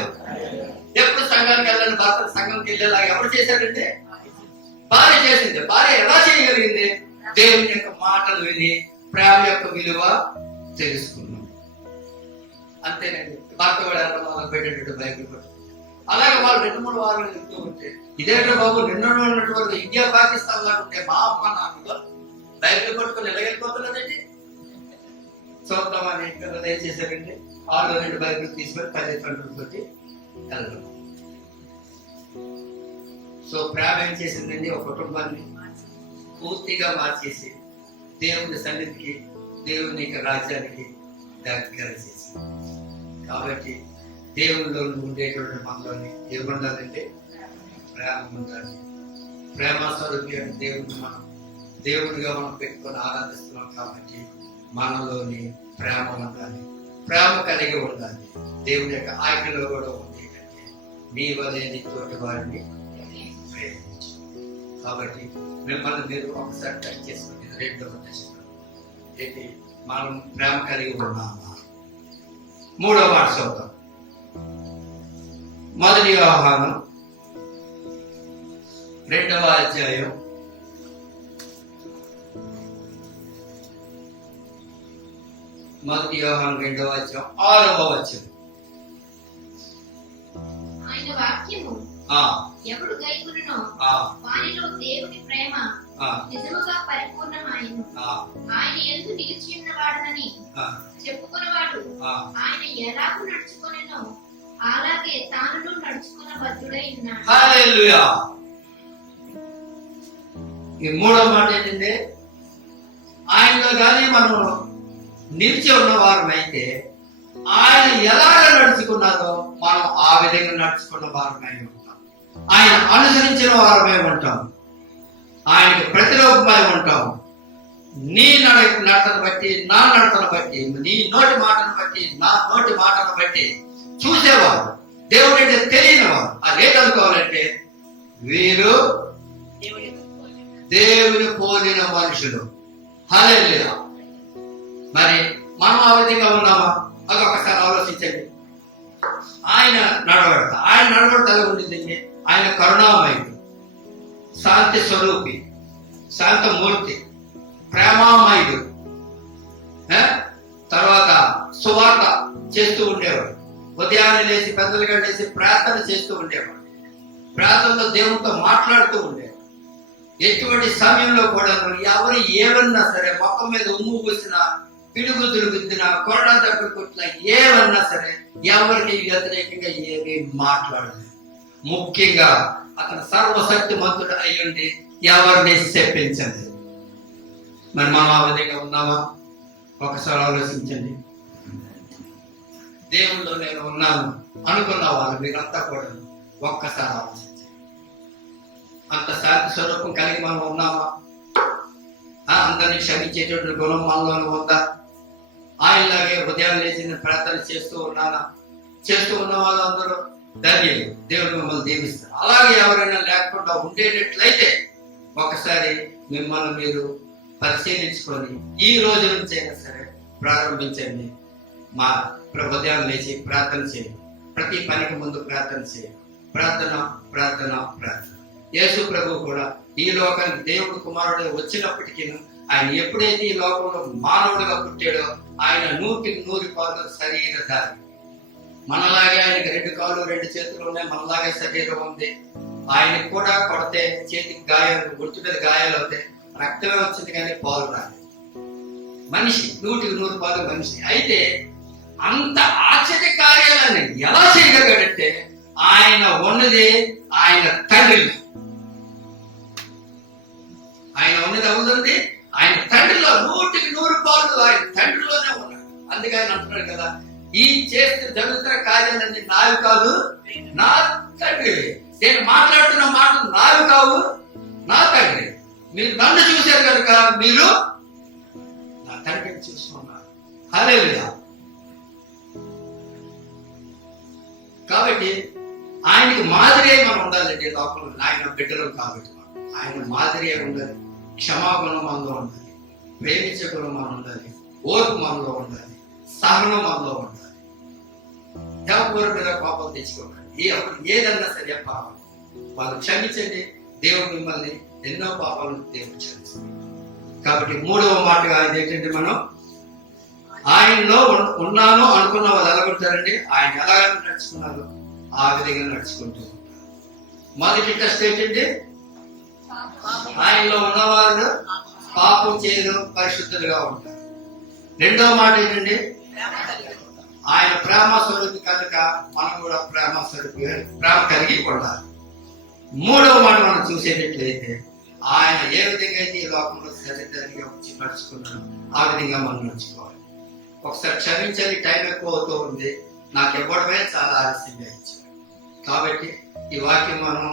ఎప్పుడు సంఘానికి వెళ్ళాలని భర్త సంఘంకి వెళ్ళేలాగా ఎవరు చేశారంటే భార్య చేసింది. భార్య ఎలా చేయగలిగింది? దేవుని యొక్క మాటలు విని ప్రేమ యొక్క విలువ తెలుసుకున్నాం. అంతేనండి. భర్త కూడా ఎలా పెట్టేటట్టు బైబిల్ పట్టు. అలాగే వాళ్ళు 2-3 వారాలు చెప్తూ ఉంటే, ఇదేంటో బాబు నిన్న ఉన్నటువంటి ఇండియా పాకిస్తాన్ లాగా ఉంటే మా అమ్మ నాన్నతో బైబిల్ పట్టుకొని ఎలాగెళ్ళిపోతున్నదండి. చూద్దామని పిల్లలు ఏం చేశారంటే 6 బైబిల్ తీసుకొని తల్లిదండ్రులతో వెళ్ళడం. సో ప్రేమ ఏం చేసిందండి? ఒక కుటుంబాన్ని పూర్తిగా మార్చేసి దేవుని సన్నిధికి, దేవుని రాజ్యానికి దగ్గర చేసింది. కాబట్టి దేవునిలో ఉండేటువంటి మనలోని ఏముండాలంటే ప్రేమ ఉండాలి. ప్రేమ స్వరూపి అంటే దేవుడిని మనం దేవుడిగా మనం పెట్టుకొని ఆరాధిస్తున్నాం. కాబట్టి మనలోని ప్రేమ ఉండాలి, ప్రేమ కలిగి ఉండాలి. దేవుని యొక్క ఆజ్ఞలో కూడా ఉంది, మీ వలె నీ తోటి వారిని ప్రేమించు. కాబట్టి మిమ్మల్ని మీరు ఒకసారి టచ్ చేసుకుని 2వ దశలో ఏంటి? మనం ప్రేమ కలిగి ఉన్నామా? 3వ మాట చూద్దాం. 1 యోహాను 2వ అధ్యాయం 1 యోహాను 2వ అధ్యాయం 6వ వచనం. ఆయన వాక్యము ఎవడు గైకొనునో వానిలో దేవుని ప్రేమ నిజముగా పరిపూర్ణమాయెను. ఆయన యందు నిలిచి ఉన్నవాడనని చెప్పుకున్నవాడు ఆయన ఎలాగూ నడుచుకొనెనో అలాగే తానును నడుచుకున్న బద్ధుడై ఉన్నాడు. హల్లెలూయా. ఈ 3వ మాట ఏంటంటే, ఆయనలో కానీ మనం నిలిచి ఉన్న వారమైతే ఆయన ఎలాగ నడుచుకున్నారో మనం ఆ విధంగా నడుచుకున్న వారమై ఉంటాం. ఆయన అనుసరించిన వారమై ఉంటాం. ఆయనకు ప్రతిరూపమై ఉంటాం. నీ నడతను బట్టి, నా నడతను బట్టి, నీ నోటి మాటను బట్టి, నా నోటి మాటను బట్టి చూసేవారు, దేవుడు అంటే తెలియని వారు అదేటనుకోవాలంటే వీరు దేవుని పోలిన మనుషులు. హల్లెలూయా. మరి మనం ఆ విధంగా ఉన్నామా? అది ఒకసారి ఆలోచించండి. ఆయన నడవడత ఎలా ఉండిందండి? ఆయన కరుణామయుడు, శాంతి స్వరూపి, శాంతమూర్తి, ప్రేమామయుడు. తర్వాత సువార్త చేస్తూ ఉండేవాడు. ఉదయాన్నే లేచి పెద్దలుగా లేచి ప్రార్థన చేస్తూ ఉండేవాడు. ప్రార్థనలో దేవునితో మాట్లాడుతూ ఉండేవాడు. ఎటువంటి సమయంలో కూడా ఎవరు ఏమన్నా సరే మొక్క మీద ఉమ్ము పూసినా, పిడుగుతులు గుద్దినా, కొరడా దగ్గర కొట్టినా, ఏమన్నా సరే ఎవరికి వ్యతిరేకంగా ఏమీ మాట్లాడలేదు. ముఖ్యంగా అతను సర్వశక్తిమంతుడు అయ్యుండి ఎవరిని చెప్పించండి. మరి మనం ఆ విధంగా ఉన్నామా? ఒకసారి ఆలోచించండి. దేవుళ్ళు నేను ఉన్నాను అనుకున్న వాళ్ళు మీరంతా కూడా ఒక్కసారి ఆలోచించండి. అంత శాంతి స్వరూపం కలిగి మనం ఉన్నామా? అందరినీ క్షమించేటువంటి గుణం మనలోనే ఉందా? ఆయనలాగే ఉదయాన్ని లేచి ప్రార్థన చేస్తూ ఉన్నానా? చేస్తూ ఉన్న వాళ్ళందరూ ధన్యులు, దేవుడు మిమ్మల్ని దీవిస్తారు. అలాగే ఎవరైనా లేకుండా ఉండేటట్లయితే ఒకసారి మిమ్మల్ని మీరు పరిశీలించుకొని ఈ రోజు నుంచైనా సరే ప్రారంభించండి. మా ఉదయాన్ని లేచి ప్రార్థన చేయండి. ప్రతి పనికి ముందు ప్రార్థన చేయండి. ప్రార్థన ప్రార్థన ప్రార్థన. యేసు ప్రభు కూడా ఈ లోకానికి దేవుడు కుమారుడు వచ్చినప్పటికీ ఆయన ఎప్పుడైతే ఈ లోకంలో మానవుడిగా పుట్టాడో ఆయన 100% శరీరధారి. మనలాగే ఆయనకి 2 కాళ్ళు 2 చేతులు ఉన్నాయి, మనలాగే శరీరం ఉంది. ఆయనకు కూడా కొడితే చేతికి గాయాలు, గుర్తు మీద గాయాలు అవుతాయి, రక్తమే వచ్చింది కానీ పాలు రాలేదు. మనిషి 100% మనిషి. అయితే అంత ఆశ్చర్య కార్యాలని ఎలా చేయగలిగాడంటే ఆయన ఉన్నది ఆయన తండ్రిలో. ఆయన ఉన్నది అవుతుంది ఆయన తండ్రిలో. 100% ఆయన తండ్రిలోనే ఉన్నాడు. అందుకే ఆయన అంటున్నాడు కదా, ఈ చేస్తే జరుగుతున్న కార్యాలన్నీ నావి కాదు, నా తండ్రి. నేను మాట్లాడుతున్న మాటలు నావి కావు, నా తండ్రి. మీరు నన్ను చూశారు కనుక మీరు నా తండ్రిని చూస్తున్నారు. హల్లెలూయా. కాబట్టి ఆయనకి మాదిరి మనం ఉండాలండి. లోపల ఆయన బిడ్డలు కాబట్టి ఆయన మాదిరి ఉండాలి. క్షమాగుణం మనలో ఉండాలి, ప్రేమించే గుణం మనం ఉండాలి, ఓర్పు మనలో ఉండాలి, సహనం మనలో ఉండాలి. ఎవరి మీద కోపం తెచ్చుకోకండి. ఏదన్నా సరే పాపం వాళ్ళు క్షమించండి. దేవుడు మిమ్మల్ని ఎన్నో పాపాలను దేవుడు క్షమించండి. కాబట్టి 3వ మాటగా ఏంటంటే మనం ఆయనలో ఉన్నాను అనుకున్న వాళ్ళు ఎలా ఉంటారండి? ఆయన ఎలా నడుచుకున్నారు ఆ విధంగా నడుచుకుంటూ ఉంటారు. మొదటి టెస్ట్ ఏంటంటే ఆయనలో ఉన్నవాళ్ళు పాపం చేయరు, పరిశుద్ధులుగా ఉంటారు. 2వ మాట ఏంటండి? ఆయన ప్రేమ స్వరూపి కనుక మనం కూడా ప్రేమ కలిగి ఉండాలి. 3వ మాట మనం చూసేటట్లయితే ఆయన ఏ విధంగా అయితే ఈ లోకంలో శరీరంగా వచ్చి నడుచుకున్నాడు ఆ విధంగా మనం నడుచుకోవాలి. ఒకసారి క్షమించాలి, టైం ఎక్కువ అవుతూ ఉంది, నాకు ఇవ్వడమే చాలా ఆలస్యంగా ఇచ్చాడు. కాబట్టి ఈ వాక్యం మనం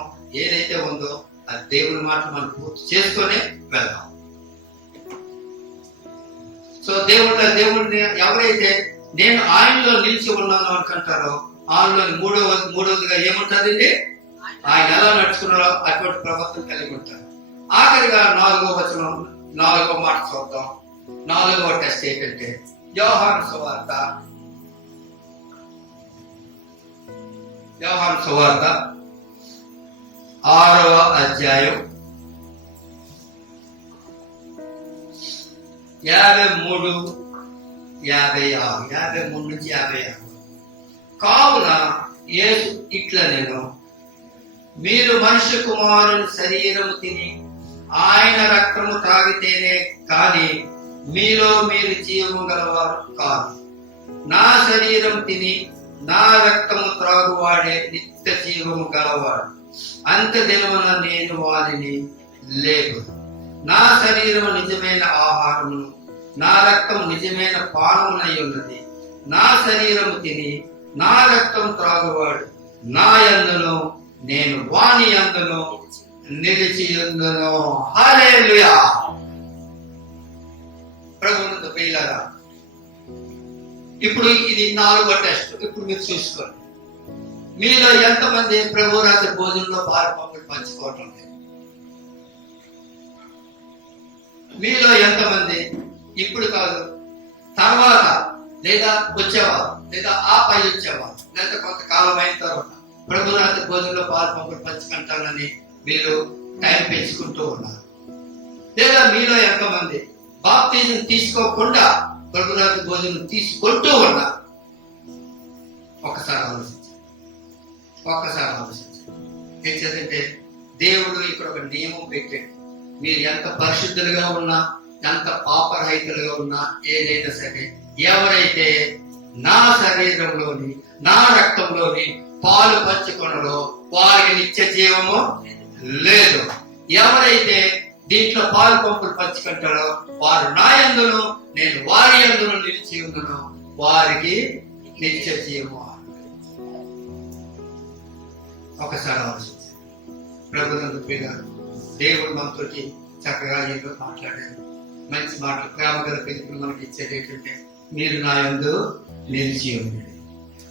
ఏదైతే ఉందో అది దేవుని మాట మనం పూర్తి చేసుకొని వెళ్దాం. సో దేవుడిని ఎవరైతే నేను ఆయనలో నిలిచి ఉన్నాను అనుకుంటారో ఆయనలో మూడవదిగా ఏముంటుందండి? ఆయన ఎలా నడుచుకున్నారో అటువంటి ప్రవర్తన కలిగి ఉంటారు. ఆఖరిగా 4వ వచనం 4వ మాట చూద్దాం. 4వ టెస్ట్ ఏంటంటే యోహాను సువార్త 6వ అధ్యాయం 53, 56, 53 నుంచి 56. కావున యేసు ఇట్లా నేను మీరు మనుష్య కుమారుని శరీరము తిని ఆయన రక్తము తాగితేనే కానీ మీలో మీరు జీవము గలవారు కాదు. నా శరీరం తిని నా రక్తము త్రాగువాడే నిత్య జీవము గలవాడు. అంత దినమున నేను వారిని లేపు. నా శరీరము నిజమైన ఆహారమును నా రక్తము నిజమైన పానమునై ఉన్నది. నా శరీరము తిని నా రక్తం త్రాగువాడు నా యందును నేను వాని యందును నిలిచి యుందును. హల్లెలూయా. ప్రభువునందు ప్రియులారా, ఇప్పుడు ఇది 4వ టెస్ట్. ఇప్పుడు మీరు చూసుకోండి, మీలో ఎంతమంది ప్రభు రాత్రి భోజనంలో పాలు పంచుకోవటం లేదు? మీలో ఎంతమంది ఇప్పుడు కాదు తర్వాత లేదా వచ్చేవారు లేదా ఆ పై వచ్చేవారు లేదా కొంతకాలం అయిన తర్వాత ప్రభు రాత్రి భోజనంలో పాలు పంచుకుంటానని మీరు టైం పెంచుకుంటూ ఉన్నారు? లేదా మీలో ఎంతమంది బాప్తిజం తీసుకోకుండా ప్రభురాత్రి భోజనం తీసుకుంటూ ఉన్నారు? ఒక్కసారి ఆలోచించండి. ఏం చేద్దంటే దేవుడు ఇక్కడ ఒక నియమం పెట్టాడు. మీరు ఎంత పరిశుద్ధులుగా ఉన్నా, ఎంత పాపరహితులుగా ఉన్నా, ఏదైనా సరే, ఎవరైతే నా శరీరంలోని నా రక్తంలోని పాలు పంచుకొనరో వారికి నిత్య జీవము లేదు. ఎవరైతే దీంట్లో పాలు పంపులు పంచుకుంటారో వారు నా యందును నేను వారి యందును నిలిచి ఉన్నాను, వారికి నిత్య జీవము. ఒకసారి ఆలోచించండి. ప్రభునందు ప్రియులారా, దేవుడు మనతోటి చక్కగా ఏదో మాట్లాడారు. మంచి మాటలు, ప్రేమ గల పిలుపులు మనకి ఇచ్చేది ఏంటంటే, మీరు నా యందు నిలిచి ఉండండి,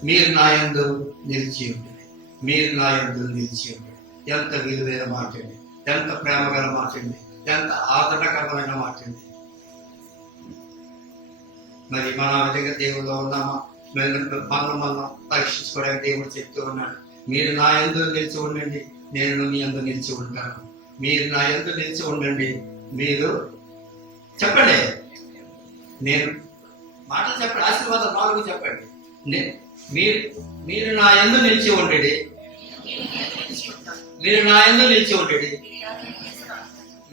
మీరు నా యందు నిలిచి ఉండండి, మీరు నా యందు నిలిచి ఉండండి. ఎంత విలువైన మాట అండి, ఎంత ప్రేమ గల మాట అండి, ఎంత ఆదరణకరమైన మాట అండి. మరి మన విధంగా దేవుల్లో ఉన్నామా? మనం పరీక్షించుకోవడానికి దేవుడు చెప్తూ ఉన్నాడు, మీరు నా యందు నిలిచి ఉండండి, నేను మీ యందు నిలిచి ఉంటాను. మీరు నా యందు నిలిచి ఉండండి. మీరు చెప్పండి, నేను మాటలు చెప్పండి, ఆశీర్వాదం 4 చెప్పండి. మీరు నా యందు నిలిచి ఉండండి, మీరు నా యందు నిలిచి ఉండండి,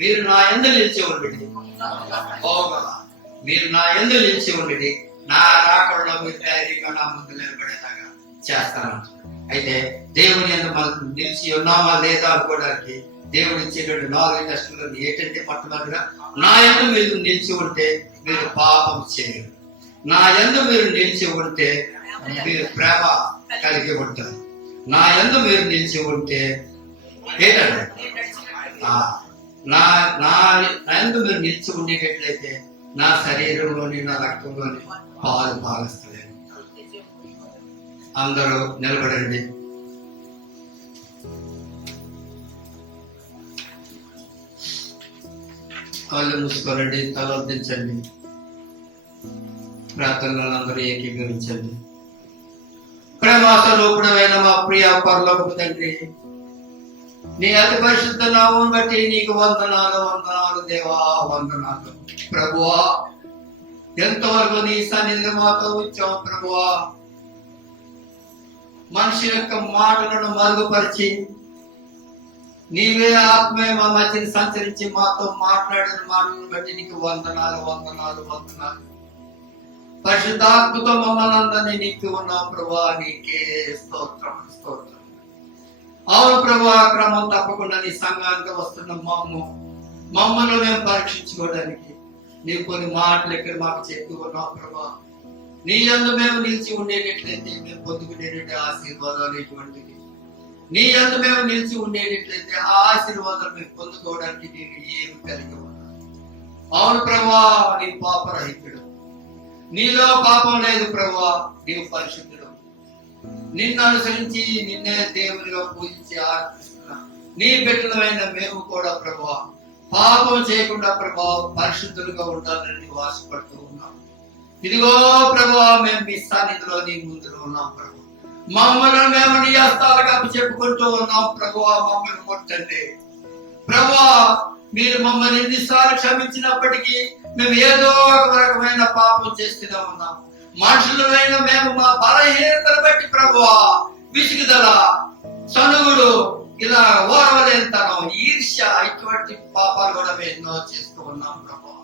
మీరు నా యందు నిలిచి ఉండండి, మీరు నా యందు నిలిచి ఉండండి. నా రాకడలో మీరు ధైర్యంగా నా ముందు నిలబడేలాగా చేస్తాను. అయితే దేవుని యందు మనం నిలిచి ఉన్నామా లేదా అనుకోవడానికి దేవుడు ఇచ్చేటువంటి 4 టెస్టులు ఏంటంటే, మొట్టమొదటిగా నా యందు మీరు నిలిచి ఉంటే మీరు పాపం చేయరు. నా యందు మీరు నిలిచి ఉంటే మీరు ప్రేమ కలిగి ఉంటారు. నా యందు మీరు నిలిచి ఉంటే ఏంటంటే, నా యందు మీరు నిలిచి ఉండేటట్లయితే నా శరీరంలోని నా రక్తంలోని పాలు పాలిస్తలేదు. అందరూ నిలబడండి. కళ్ళు మూసుకోనండి, తలొద్దించండి. ప్రార్థనలు అందరూ ఏకీభవించండి. ప్రేమాస్వరూపుడమైన మా ప్రియ పరలోకపు తండ్రి, నీ అతి పరిశుద్ధ నామం బట్టి నీకు వందనాలు, వందనాలు దేవా, వందనాలు ప్రభువా. ఎంతవరకు నీ సన్నిధిలో మాతో వచ్చావు ప్రభువా. మనిషి యొక్క మాటలను మరుగుపరిచి నీవే ఆత్మే మా మధ్యని సంచరించి మాతో మాట్లాడిన మాటలను బట్టి నీకు వందనాలు, వందనాలు, వందనాలు. పరిశుద్ధాత్మతో మమ్మల్ని అందరినీ నీకు ఉన్నావు ప్రభా, నీకే స్తోత్రం, స్తోత్రం. అవును ప్రభా, క్రమం తప్పకుండా నీ సంఘానికి వస్తున్న మమ్మల్ని మేము పరీక్షించుకోవడానికి నీవు కొన్ని మాటలు ఇక్కడ మాకు చెప్తూ ఉన్నావు ప్రభా. నీ యందు మేము నిలిచి ఉండేటట్లయితే మేము పొందుకునేటువంటి ఆశీర్వాదాలు ఎటువంటివి? నీ యందు మేము నిలిచి ఉండేటట్లయితే ఆ ఆశీర్వాదాలు మేము పొందుకోవడానికి నేను ఏమి కలిగి ఉన్నాను? అవును ప్రభా, నీ పాపరహితుడు, నీలో పాపం లేదు ప్రభా, నీవు పరిశుద్ధుడు. నిన్ను అనుసరించి నిన్నే దేవునిగా పూజించి ఆరాధిస్తున్నా నీ బిడ్డలమైన మేము కూడా ప్రభా పాపం చేయకుండా ప్రభా పరిశుద్ధులుగా ఉండాలని ఆశపడుతూ ఉన్నాం. ఇదిగో ప్రభా, మేము మీ సన్నిధిలో నీ ముందులో ఉన్నాం ప్రభు. మమ్మల్ని మేము నీ హస్తాలుగా చెప్పుకుంటూ ఉన్నాం ప్రభు. మమ్మల్ని కొట్టండి ప్రభు. మీరు మమ్మల్ని ఎన్నిసార్లు క్షమించినప్పటికీ మేము ఏదో ఒక రకమైన పాపం చేస్తూనే ఉన్నాం. మనుషులైన మేము మా బలహీనతను బట్టి ప్రభువా విసుగుదల, సనుగుడు, ఇలా ఓర్వలేనితనం, ఈర్ష్య, ఇటువంటి పాపాలు కూడా మేము ఎన్నో చేస్తూ ఉన్నాం ప్రభువా.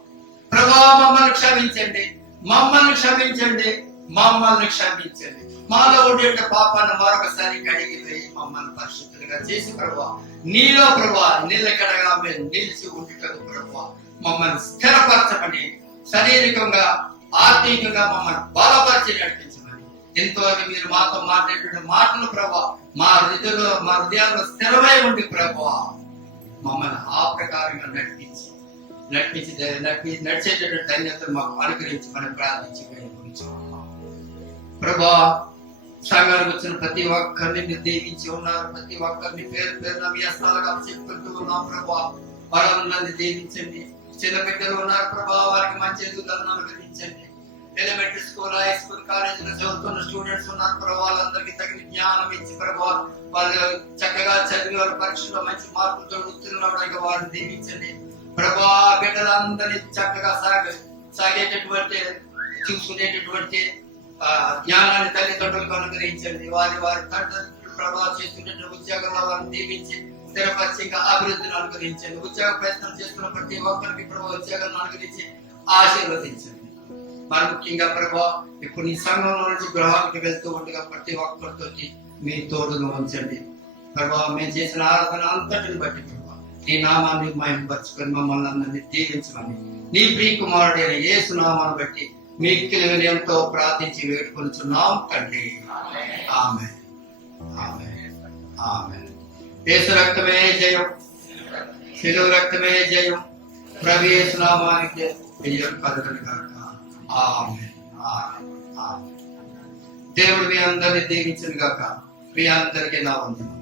ప్రభువా మమ్మల్ని క్షమించండి, మమ్మల్ని క్షమించండి, మమ్మల్ని క్షమించండి. మాలో ఉండే పాపాన్ని మరొకసారి కడిగి వేయి మమ్మల్ని పరిశుద్ధులుగా చేసి ప్రభువా నీలో ప్రభువా నిలకడగా మేము నిలిచి ఉండేటకు ప్రభువా మమ్మల్ని స్థిరపరచమని, శారీరకంగా ఆర్థికంగా మమ్మల్ని బలపరిచి నడిపించమని. ఎంతవరకు మీరు మాతో మాట్లాడే మాటలు ప్రభా మా హృదయాల్లో స్థిరమై ఉండి ప్రభువా మమ్మల్ని ఆ ప్రకారంగా నడిచేటటువంటి ధన్యతను మాకు అనుగ్రహించమని ప్రార్థించి ప్రభా. సంఘానికి వచ్చిన ప్రతి ఒక్కరిని మీరు దీవించి ఉన్నారు. ప్రతి ఒక్కరిని పేరు పేరున మీ హస్తాలుగా చెప్పుకుంటూ ఉన్నాం ప్రభా. వాళ్ళందరినీ దీవించండి. చిన్న బిడ్డలు ఉన్నారు ప్రభా, వారికి మంచి ఎదుగుదలను అనుగ్రహించండి. ఎలిమెంటరీ స్కూల్, హై స్కూల్, కాలేజీలో చదువుతున్న స్టూడెంట్స్ ఉన్నారు ప్రభా, వాళ్ళందరికీ తగిన జ్ఞానం ఇచ్చి ప్రభా వాళ్ళు చక్కగా చదివి వారి పరీక్షలో మంచి మార్కులతో ఉత్తీర్ణులవడానికి వారిని దీవించండి ప్రభా. బిడ్డలందరినీ చక్కగా సాగేటటువంటి చూసుకునేటటువంటి జ్ఞానాన్ని తల్లిదండ్రులకు అనుగ్రహించండి. వారి తండ్రులు ప్రభావ చేస్తున్న ఉద్యోగంలో వారిని దీవించి స్థిరపరిచి ఇంకా అభివృద్ధిని అనుగ్రహించండి. ఉద్యోగ ప్రయత్నం చేస్తున్న ప్రతి ఒక్కరికి ప్రభు ఉద్యోగాలను అనుగ్రహించి ఆశీర్వదించండి. మరి ముఖ్యంగా ప్రభు ఇప్పుడు నీ సంఘంలో నుంచి గృహానికి వెళ్తూ ఉండగా ప్రతి ఒక్కరితో మీ తోడును ఉంచండి. ప్రభావ మేము చేసిన ఆరాధన అంతటిని బట్టి ప్రభావ నీ నామాన్ని మహిమపరచుకొని మమ్మల్ని అందరినీ దీవించమని నీ ప్రియ కుమారుడైన యేసు నామాన్ని బట్టి మిక్కిలి వినయంతో ప్రార్థించి వేడుకొనుచున్నాం తండ్రి. ఆమేన్. ఆమేన్. ఆమేన్. యేసు రక్తమే జయం, శిలువ రక్తమే జయం, ప్రభు యేసు నామానికి జయం కలుగును గాక. ఆమేన్. ఆమేన్. ఆమేన్. దేవుడు మీ అందరినీ దీవించును గాక. మీ అందరికీ నా వందనాలు.